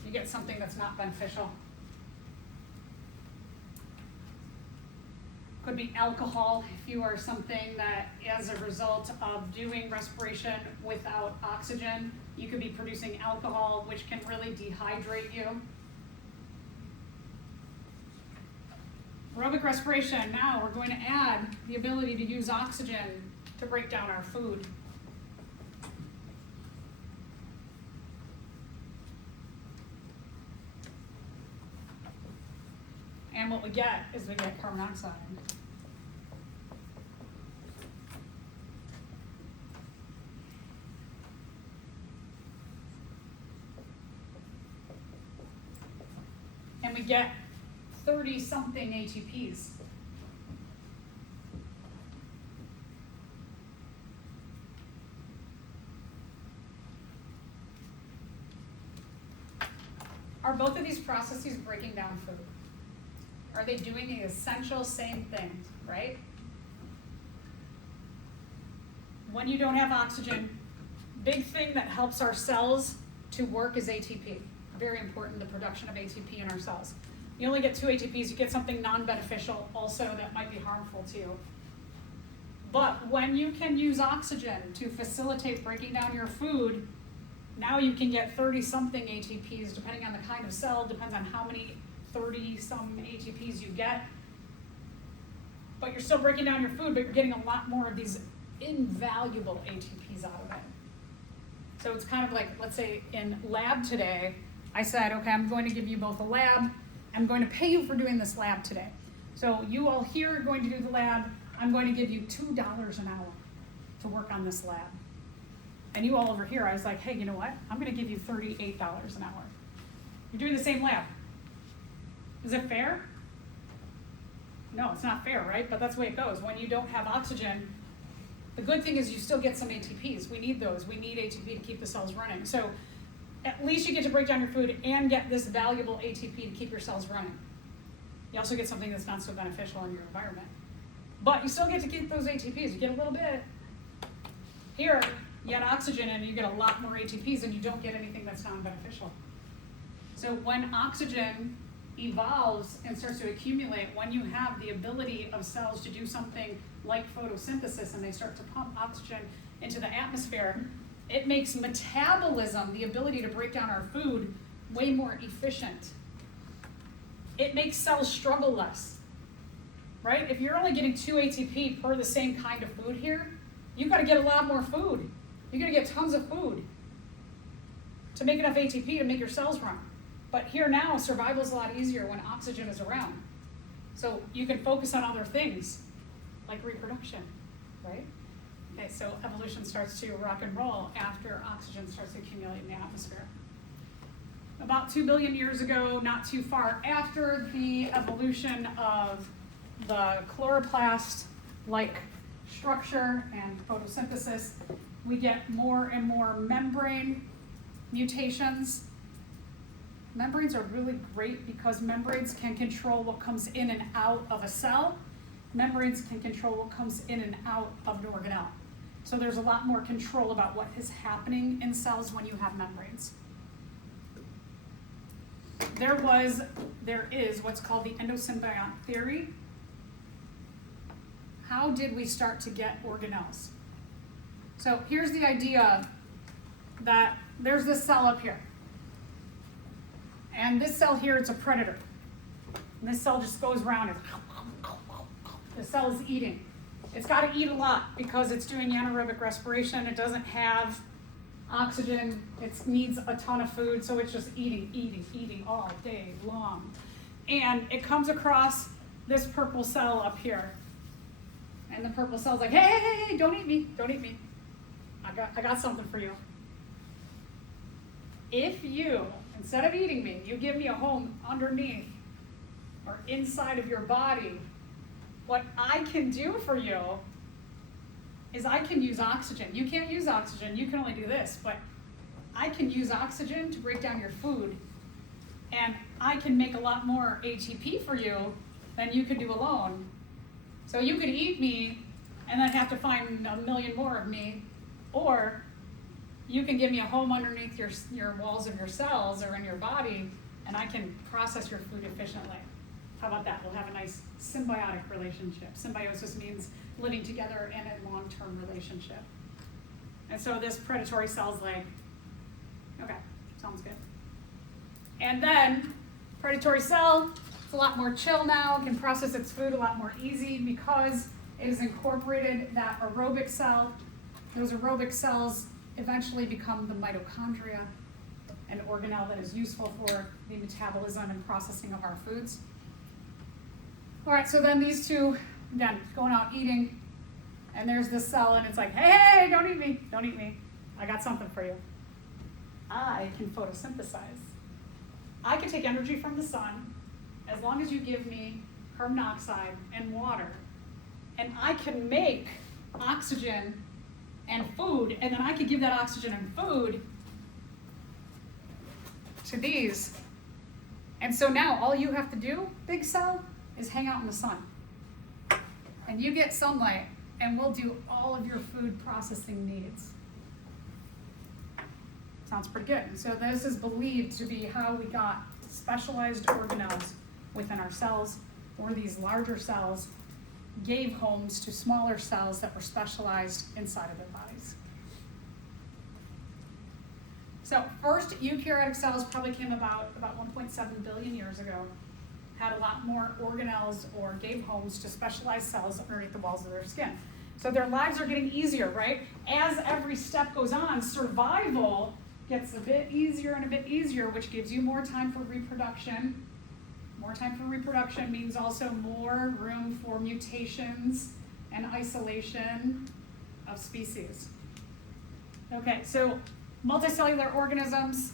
you get something that's not beneficial. Could be alcohol if you are something that, as a result of doing respiration without oxygen, you could be producing alcohol, which can really dehydrate you. Aerobic respiration, now we're going to add the ability to use oxygen to break down our food. And what we get is we get carbon dioxide. And we get 30-something ATPs. Are both of these processes breaking down food? Are they doing the essential same things, right? When you don't have oxygen, big thing that helps our cells to work is ATP. Very important, the production of ATP in our cells. You only get 2 ATPs, you get something non-beneficial also that might be harmful to you. But when you can use oxygen to facilitate breaking down your food, now you can get 30-something ATPs, depending on the kind of cell, depends on how many 30-some ATPs you get. But you're still breaking down your food, but you're getting a lot more of these invaluable ATPs out of it. So it's kind of like, let's say in lab today, I said, okay, I'm going to give you both a lab, I'm going to pay you for doing this lab today. So you all here are going to do the lab, I'm going to give you $2 an hour to work on this lab. And you all over here, I was like, hey, you know what? I'm gonna give you $38 an hour. You're doing the same lab. Is it fair? No, it's not fair, right? But that's the way it goes. When you don't have oxygen, the good thing is you still get some ATPs. We need those. We need ATP to keep the cells running. So at least you get to break down your food and get this valuable ATP to keep your cells running. You also get something that's not so beneficial in your environment. But you still get to keep those ATPs. You get a little bit. Here, you add oxygen and you get a lot more ATPs and you don't get anything that's non-beneficial. So when oxygen evolves and starts to accumulate, when you have the ability of cells to do something like photosynthesis and they start to pump oxygen into the atmosphere, it makes metabolism, the ability to break down our food, way more efficient. It makes cells struggle less, right? If you're only getting 2 ATP per the same kind of food here, you've got to get a lot more food. You're going to get tons of food to make enough ATP to make your cells run. But here now, survival is a lot easier when oxygen is around. So you can focus on other things, like reproduction, right? Okay, so evolution starts to rock and roll after oxygen starts to accumulate in the atmosphere. About 2 billion years ago, not too far after the evolution of the chloroplast-like structure and photosynthesis, we get more and more membrane mutations. Membranes are really great because membranes can control what comes in and out of a cell. Membranes can control what comes in and out of an organelle. So there's a lot more control about what is happening in cells when you have membranes. There is what's called the endosymbiont theory. How did we start to get organelles? So here's the idea that there's this cell up here. And this cell here, it's a predator. And this cell just goes around and the cell is eating. It's got to eat a lot because it's doing anaerobic respiration. It doesn't have oxygen. It needs a ton of food, so it's just eating all day long. and it comes across this purple cell up here. And the purple cell's like, hey, don't eat me, don't eat me. I got something for you. If you, instead of eating me, you give me a home underneath or inside of your body, what I can do for you is I can use oxygen. You can't use oxygen, you can only do this, but I can use oxygen to break down your food, and I can make a lot more ATP for you than you could do alone. So you could eat me and then have to find a million more of me, or you can give me a home underneath your walls of your cells or in your body, and I can process your food efficiently. How about that? We'll have a nice symbiotic relationship. Symbiosis means living together in a long-term relationship. And so this predatory cell's like, okay, sounds good. And then predatory cell, it's a lot more chill now, can process its food a lot more easy because it has incorporated that aerobic cell. Those aerobic cells eventually become the mitochondria, an organelle that is useful for the metabolism and processing of our foods. All right, so then these two, again, going out eating, and there's this cell, and it's like, hey, don't eat me, don't eat me. I got something for you. I can photosynthesize. I can take energy from the sun, as long as you give me carbon dioxide and water, and I can make oxygen and food, and then I can give that oxygen and food to these. And so now all you have to do, big cell, is hang out in the sun. And you get sunlight, and we'll do all of your food processing needs. Sounds pretty good. And so this is believed to be how we got specialized organelles within our cells, or these larger cells gave homes to smaller cells that were specialized inside of their bodies. So first, eukaryotic cells probably came about 1.7 billion years ago, had a lot more organelles or gave homes to specialized cells underneath the walls of their skin. So their lives are getting easier, right? As every step goes on, survival gets a bit easier and a bit easier, which gives you more time for reproduction. More time for reproduction means also more room for mutations and isolation of species. Okay, so multicellular organisms,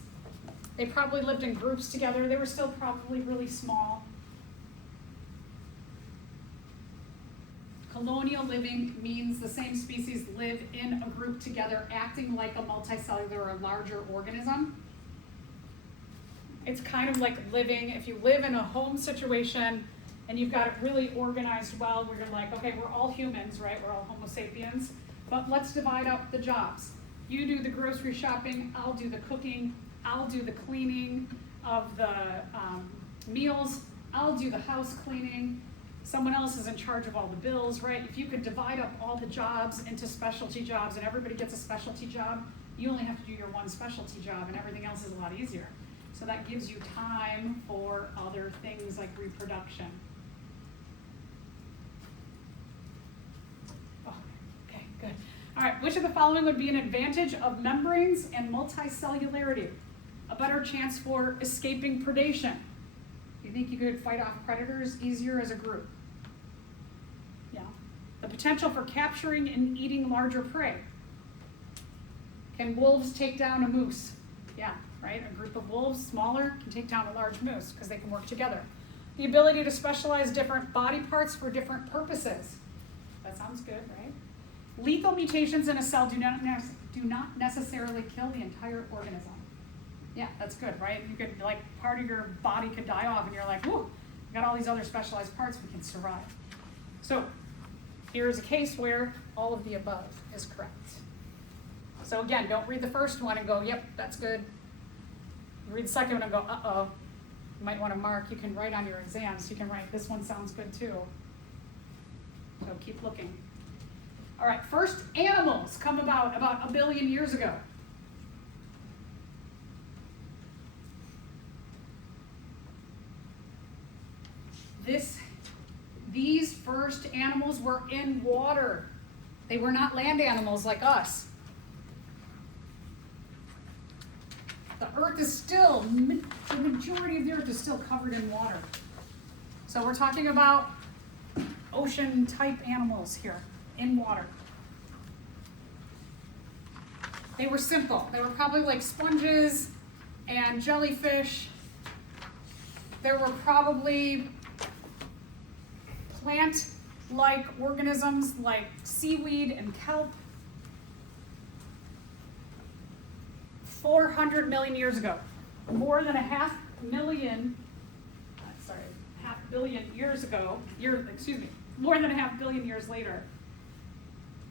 they probably lived in groups together. They were still probably really small. Colonial living means the same species live in a group together, acting like a multicellular or larger organism. It's kind of like living, if you live in a home situation and you've got it really organized well, where you're like, okay, we're all humans, right? We're all Homo sapiens, but let's divide up the jobs. You do the grocery shopping, I'll do the cooking, I'll do the cleaning of the meals, I'll do the house cleaning, someone else is in charge of all the bills, right? If you could divide up all the jobs into specialty jobs and everybody gets a specialty job, you only have to do your one specialty job and everything else is a lot easier. So that gives you time for other things like reproduction. Oh, okay, good. All right, which of the following would be an advantage of membranes and multicellularity? A better chance for escaping predation. You think you could fight off predators easier as a group? Yeah. The potential for capturing and eating larger prey. Can wolves take down a moose? Yeah, right? A group of wolves, smaller, can take down a large moose because they can work together. The ability to specialize different body parts for different purposes. That sounds good, right? Lethal mutations in a cell do not necessarily kill the entire organism. Yeah, that's good, right? You could, like, part of your body could die off and you're like, whoo, we got all these other specialized parts, we can survive. So here's a case where all of the above is correct. So again, don't read the first one and go, yep, that's good. Read the second one and go, uh-oh. You might want to mark, you can write on your exams, you can write, this one sounds good too. So keep looking. All right, first animals come about a billion years ago. These first animals were in water. They were not land animals like us. The earth is still, the majority of the earth is still covered in water. So we're talking about ocean type animals here in water. They were simple. They were probably like sponges and jellyfish. There were probably plant-like organisms like seaweed and kelp. 400 million years ago, more than half billion years ago, more than a half billion years later,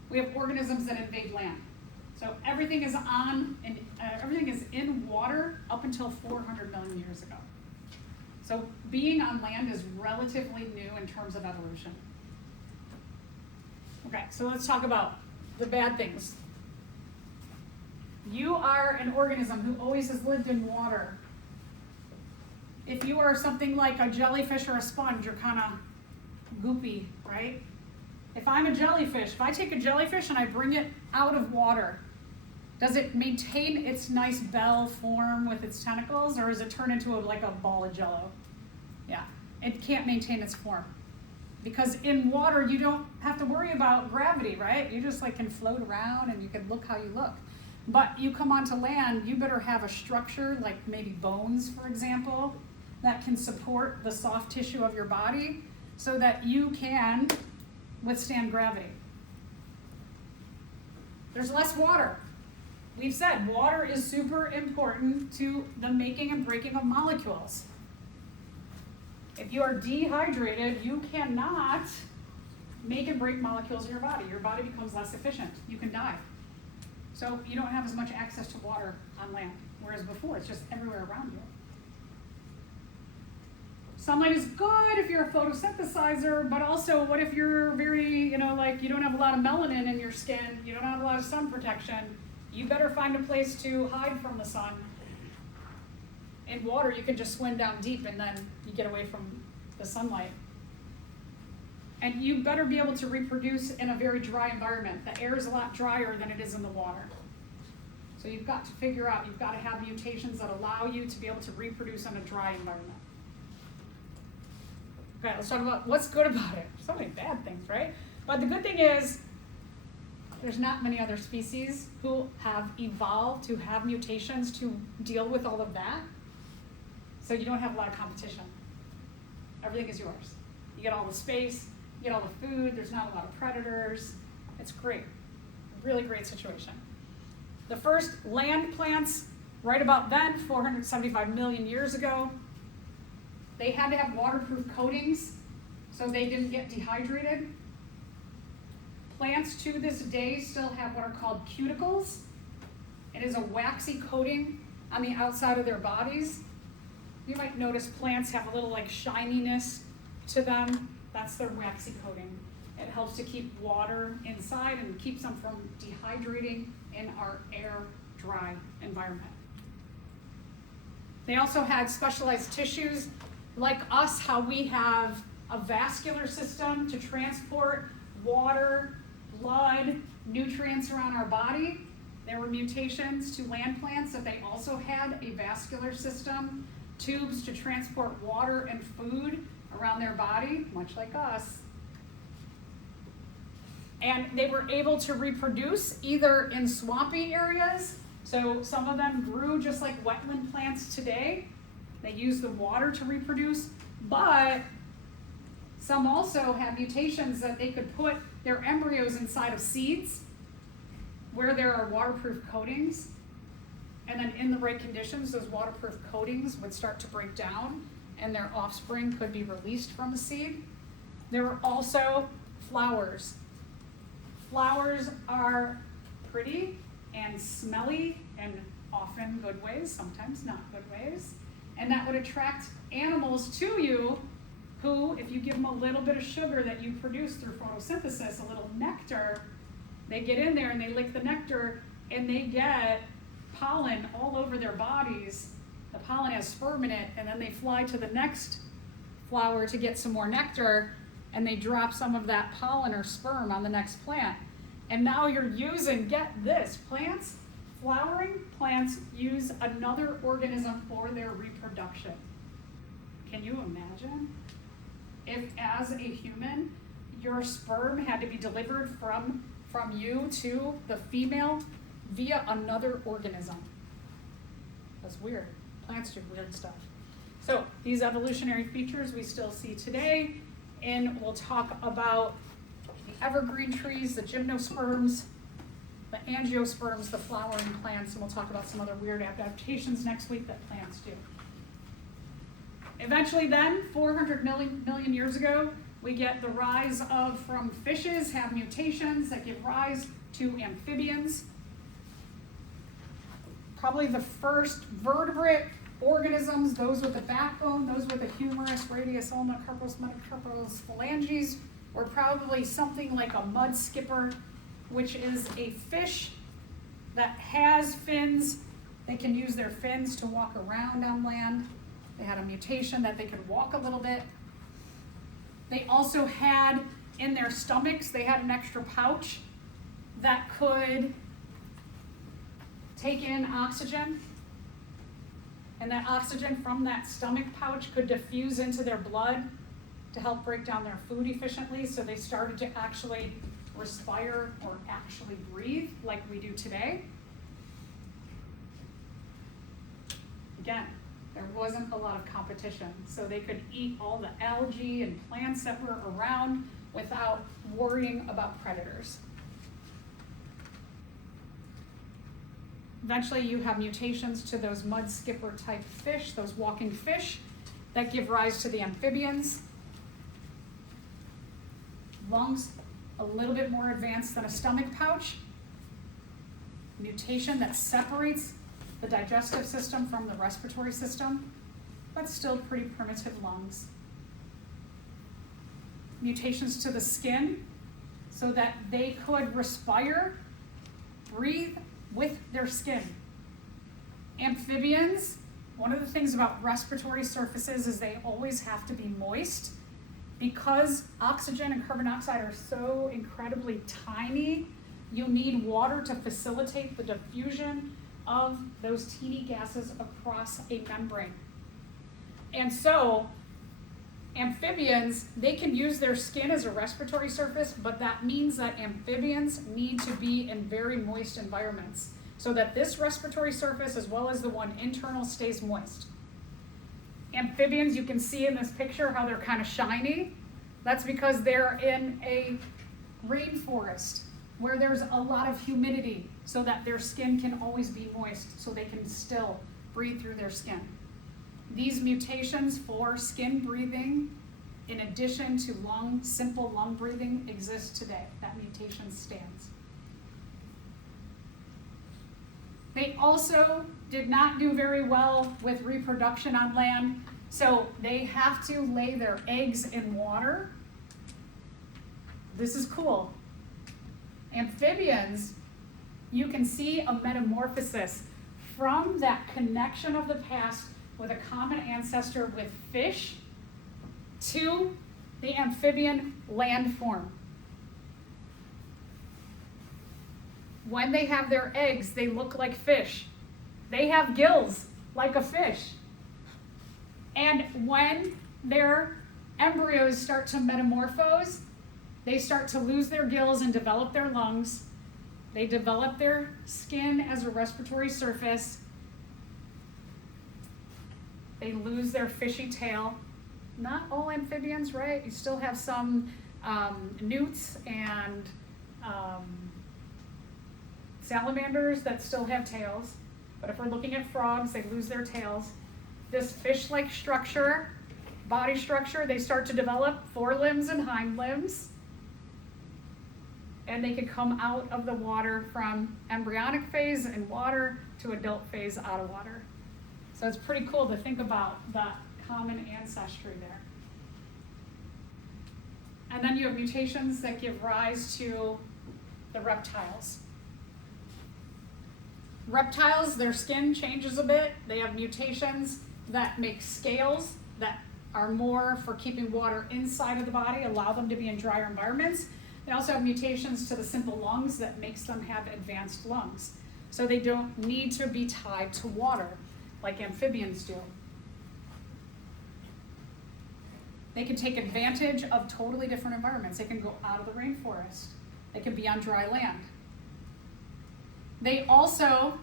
we have organisms that invade land. So everything is everything is in water up until 400 million years ago. So being on land is relatively new in terms of evolution. Okay, so let's talk about the bad things. You are an organism who always has lived in water. If you are something like a jellyfish or a sponge, you're kind of goopy, right? If I'm a jellyfish, if I take a jellyfish and I bring it out of water, does it maintain its nice bell form with its tentacles, or does it turn into like a ball of jello? Yeah, it can't maintain its form. Because in water, you don't have to worry about gravity, right? You just like can float around and you can look how you look. But you come onto land, you better have a structure, like maybe bones, for example, that can support the soft tissue of your body so that you can withstand gravity. There's less water. We've said water is super important to the making and breaking of molecules. If you are dehydrated, you cannot make and break molecules in your body. Your body becomes less efficient. You can die. So you don't have as much access to water on land, whereas before it's just everywhere around you. Sunlight is good if you're a photosynthesizer, but also what if you're very, like you don't have a lot of melanin in your skin, you don't have a lot of sun protection, you better find a place to hide from the sun. In water, you can just swim down deep and then you get away from the sunlight. And you better be able to reproduce in a very dry environment. The air is a lot drier than it is in the water. So you've got to figure out, you've got to have mutations that allow you to be able to reproduce in a dry environment. Okay, let's talk about what's good about it. So many bad things, right? But the good thing is, there's not many other species who have evolved to have mutations to deal with all of that. So you don't have a lot of competition. Everything is yours. You get all the space, you get all the food, there's not a lot of predators. It's great, really great situation. The first land plants, right about then, 475 million years ago, they had to have waterproof coatings so they didn't get dehydrated. Plants to this day still have what are called cuticles. It is a waxy coating on the outside of their bodies. You might notice plants have a little like shininess to them. That's their waxy coating. It helps to keep water inside and keeps them from dehydrating in our air dry environment. They also had specialized tissues like us, how we have a vascular system to transport water, blood, nutrients around our body. There were mutations to land plants that they also had a vascular system, tubes to transport water and food around their body, much like us. And they were able to reproduce either in swampy areas, so some of them grew just like wetland plants today. They use the water to reproduce, but some also have mutations that they could put their embryos inside of seeds where there are waterproof coatings. And then in the right conditions, those waterproof coatings would start to break down and their offspring could be released from the seed. There were also flowers. Flowers are pretty and smelly in often good ways, sometimes not good ways. And that would attract animals to you who, if you give them a little bit of sugar that you produce through photosynthesis, a little nectar, they get in there and they lick the nectar and they get pollen all over their bodies. The pollen has sperm in it, and then they fly to the next flower to get some more nectar, and they drop some of that pollen or sperm on the next plant. And now you're using, get this, flowering plants use another organism for their reproduction. Can you imagine? if as a human, your sperm had to be delivered from you to the female via another organism. That's weird. Plants do weird stuff. So these evolutionary features we still see today, and we'll talk about the evergreen trees, the gymnosperms, the angiosperms, the flowering plants, and we'll talk about some other weird adaptations next week that plants do. Eventually then, 400 million years ago, we get the rise of, from fishes, have mutations that give rise to amphibians. Probably the first vertebrate organisms, those with a backbone, those with a humerus, radius, ulna, carpals, metacarpals, phalanges, were probably something like a mud skipper, which is a fish that has fins. They can use their fins to walk around on land. They had a mutation that they could walk a little bit. They also had in their stomachs, they had an extra pouch that could take in oxygen. And that oxygen from that stomach pouch could diffuse into their blood to help break down their food efficiently. So they started to actually respire or actually breathe like we do today. Again, there wasn't a lot of competition, so they could eat all the algae and plants that were around without worrying about predators. Eventually you have mutations to those mud skipper type fish, those walking fish, that give rise to the amphibians. Lungs a little bit more advanced than a stomach pouch. Mutation that separates the digestive system from the respiratory system, but still pretty primitive lungs. Mutations to the skin so that they could respire, breathe with their skin. Amphibians, one of the things about respiratory surfaces is they always have to be moist. Because oxygen and carbon dioxide are so incredibly tiny, you need water to facilitate the diffusion of those teeny gases across a membrane. And so, amphibians, they can use their skin as a respiratory surface, but that means that amphibians need to be in very moist environments so that this respiratory surface, as well as the one internal, stays moist. Amphibians, you can see in this picture how they're kind of shiny. That's because they're in a rainforest where there's a lot of humidity so that their skin can always be moist so they can still breathe through their skin. These mutations for skin breathing, in addition to simple lung breathing, exist today. That mutation stands. They also did not do very well with reproduction on land, so they have to lay their eggs in water. This is cool. Amphibians, you can see a metamorphosis from that connection of the past with a common ancestor with fish to the amphibian land form. When they have their eggs, they look like fish. They have gills like a fish. And when their embryos start to metamorphose, they start to lose their gills and develop their lungs. They develop their skin as a respiratory surface. They lose their fishy tail. Not all amphibians, right? You still have some newts and salamanders that still have tails. But if we're looking at frogs, they lose their tails. This fish-like structure, body structure, they start to develop forelimbs and hind limbs. And they can come out of the water from embryonic phase in water to adult phase out of water. So it's pretty cool to think about that common ancestry there. And then you have mutations that give rise to the reptiles. Reptiles, their skin changes a bit. They have mutations that make scales that are more for keeping water inside of the body, allow them to be in drier environments. They also have mutations to the simple lungs that makes them have advanced lungs. So they don't need to be tied to water like amphibians do. They can take advantage of totally different environments. They can go out of the rainforest. They can be on dry land. They also,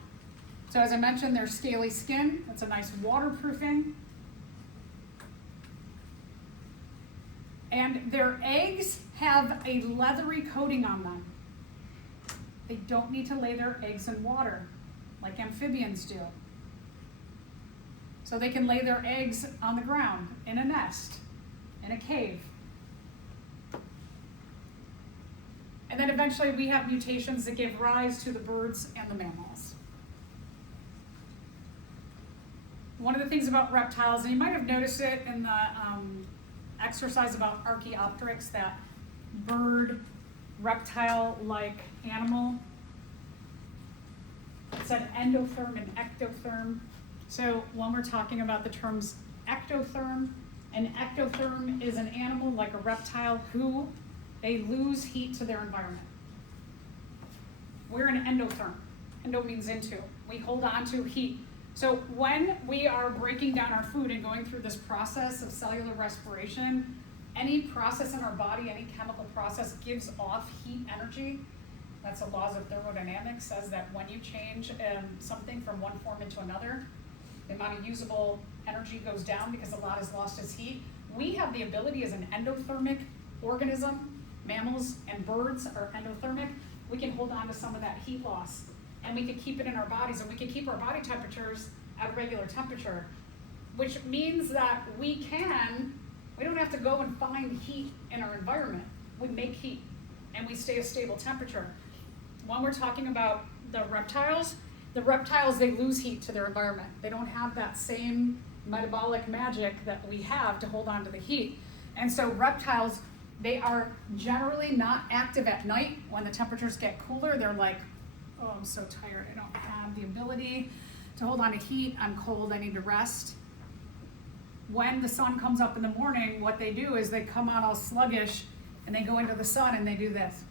so as I mentioned, their scaly skin, that's a nice waterproofing. And their eggs have a leathery coating on them. They don't need to lay their eggs in water like amphibians do. So they can lay their eggs on the ground, in a nest, in a cave. And then eventually we have mutations that give rise to the birds and the mammals. One of the things about reptiles, and you might have noticed it in the exercise about Archaeopteryx, that bird, reptile-like animal. It said endotherm and ectotherm. So when we're talking about the terms ectotherm, an ectotherm is an animal like a reptile who they lose heat to their environment. We're an endotherm. Endo means into. We hold on to heat. So when we are breaking down our food and going through this process of cellular respiration, any process in our body, any chemical process gives off heat energy. That's the laws of thermodynamics, says that when you change something from one form into another, the amount of usable energy goes down because a lot is lost as heat. We have the ability as an endothermic organism, mammals and birds are endothermic, we can hold on to some of that heat loss and we can keep it in our bodies, and we can keep our body temperatures at a regular temperature, which means that we don't have to go and find heat in our environment. We make heat and we stay a stable temperature. When we're talking about the reptiles, they lose heat to their environment. They don't have that same metabolic magic that we have to hold on to the heat. And so reptiles, they are generally not active at night. When the temperatures get cooler, they're like, oh, I'm so tired. I don't have the ability to hold on to heat. I'm cold, I need to rest. When the sun comes up in the morning, what they do is they come out all sluggish and they go into the sun and they do this.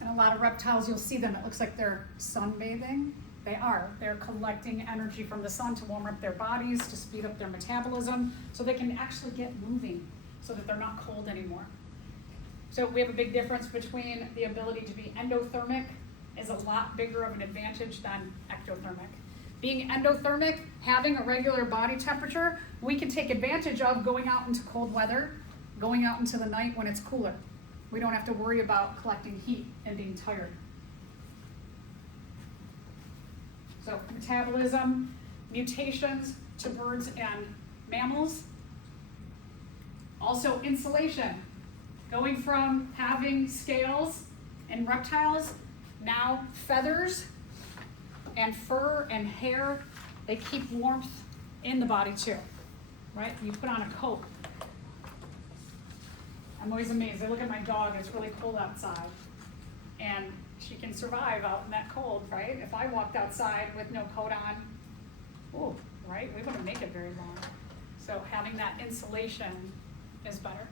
And a lot of reptiles, you'll see them, it looks like they're sunbathing. They are. They're collecting energy from the sun to warm up their bodies, to speed up their metabolism, so they can actually get moving, so that they're not cold anymore. So we have a big difference between the ability to be endothermic is a lot bigger of an advantage than ectothermic. Being endothermic, having a regular body temperature, we can take advantage of going out into cold weather, going out into the night when it's cooler. We don't have to worry about collecting heat and being tired. So metabolism, mutations to birds and mammals. Also insulation, going from having scales in reptiles, now feathers and fur and hair, they keep warmth in the body too, right? You put on a coat. I'm always amazed. I look at my dog, it's really cold outside, and she can survive out in that cold, right? If I walked outside with no coat on, ooh, right? We wouldn't make it very long. So having that insulation is better.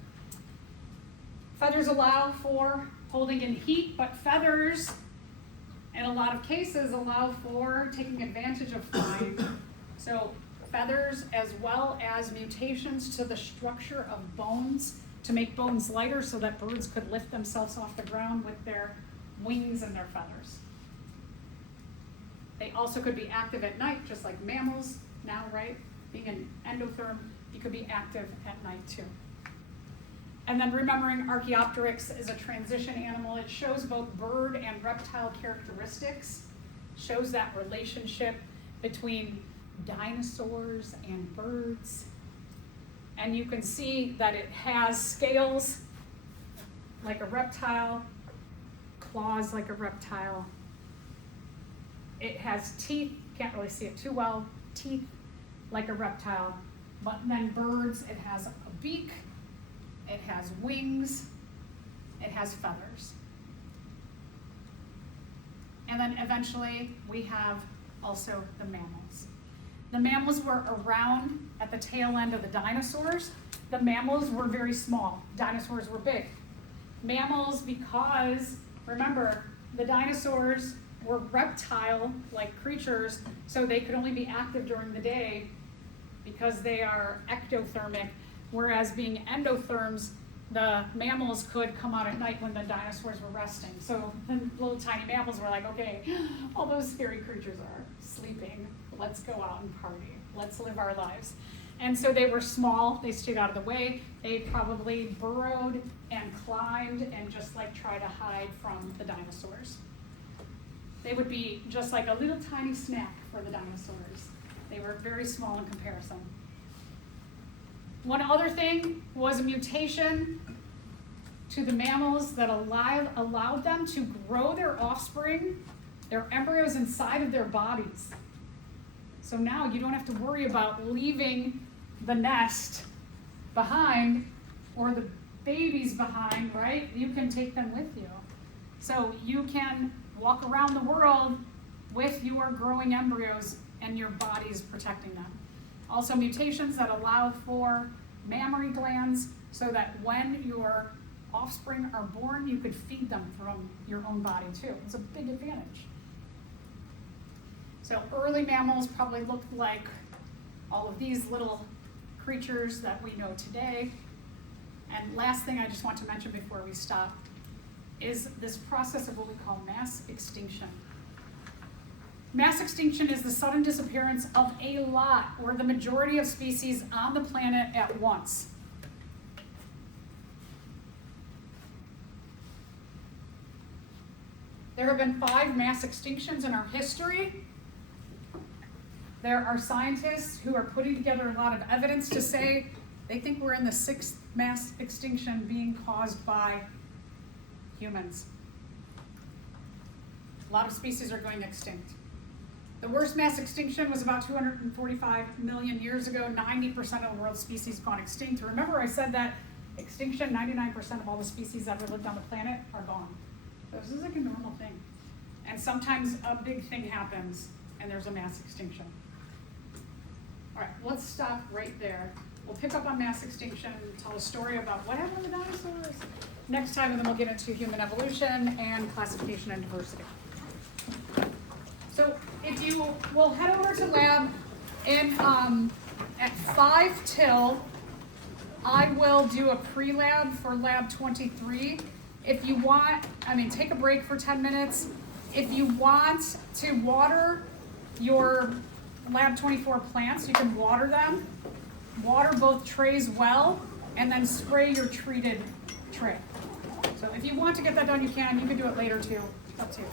Feathers allow for holding in heat, but feathers, in a lot of cases, allow for taking advantage of flying. So feathers, as well as mutations to the structure of bones, to make bones lighter so that birds could lift themselves off the ground with their wings and their feathers. They also could be active at night, just like mammals now, right? Being an endotherm, you could be active at night too. And then remembering Archaeopteryx is a transition animal. It shows both bird and reptile characteristics, shows that relationship between dinosaurs and birds. And you can see that it has scales like a reptile, claws like a reptile. It has teeth, can't really see it too well, teeth like a reptile. But then birds, it has a beak, it has wings, it has feathers. And then eventually we have also the mammals. The mammals were around at the tail end of the dinosaurs. The mammals were very small, dinosaurs were big. Mammals, because remember, the dinosaurs were reptile-like creatures, so they could only be active during the day because they are ectothermic, whereas being endotherms, the mammals could come out at night when the dinosaurs were resting. So the little tiny mammals were like, okay, all those scary creatures are sleeping. Let's go out and party. Let's live our lives. And so they were small, they stayed out of the way. They probably burrowed and climbed and just like try to hide from the dinosaurs. They would be just like a little tiny snack for the dinosaurs. They were very small in comparison. One other thing was a mutation to the mammals that allowed them to grow their offspring, their embryos inside of their bodies. So now you don't have to worry about leaving the nest behind or the babies behind, right? You can take them with you. So you can walk around the world with your growing embryos and your body's protecting them. Also mutations that allow for mammary glands so that when your offspring are born, you could feed them from your own body too. It's a big advantage. So early mammals probably looked like all of these little creatures that we know today. And last thing I just want to mention before we stop is this process of what we call mass extinction. Mass extinction is the sudden disappearance of a lot or the majority of species on the planet at once. There have been 5 mass extinctions in our history. There are scientists who are putting together a lot of evidence to say they think we're in the 6th mass extinction being caused by humans. A lot of species are going extinct. The worst mass extinction was about 245 million years ago. 90% of the world's species gone extinct. Remember I said that extinction, 99% of all the species that ever lived on the planet are gone. So this is like a normal thing. And sometimes a big thing happens and there's a mass extinction. All right, let's stop right there. We'll pick up on mass extinction and tell a story about what happened to dinosaurs next time, and then we'll get into human evolution and classification and diversity. So if you will head over to lab in at 5 till, I will do a pre-lab for lab 23. If you want, take a break for 10 minutes. If you want to water your lab 24 plants, you can water them. Water both trays well, and then spray your treated tray. So if you want to get that done, you can. You can do it later too. Up to you.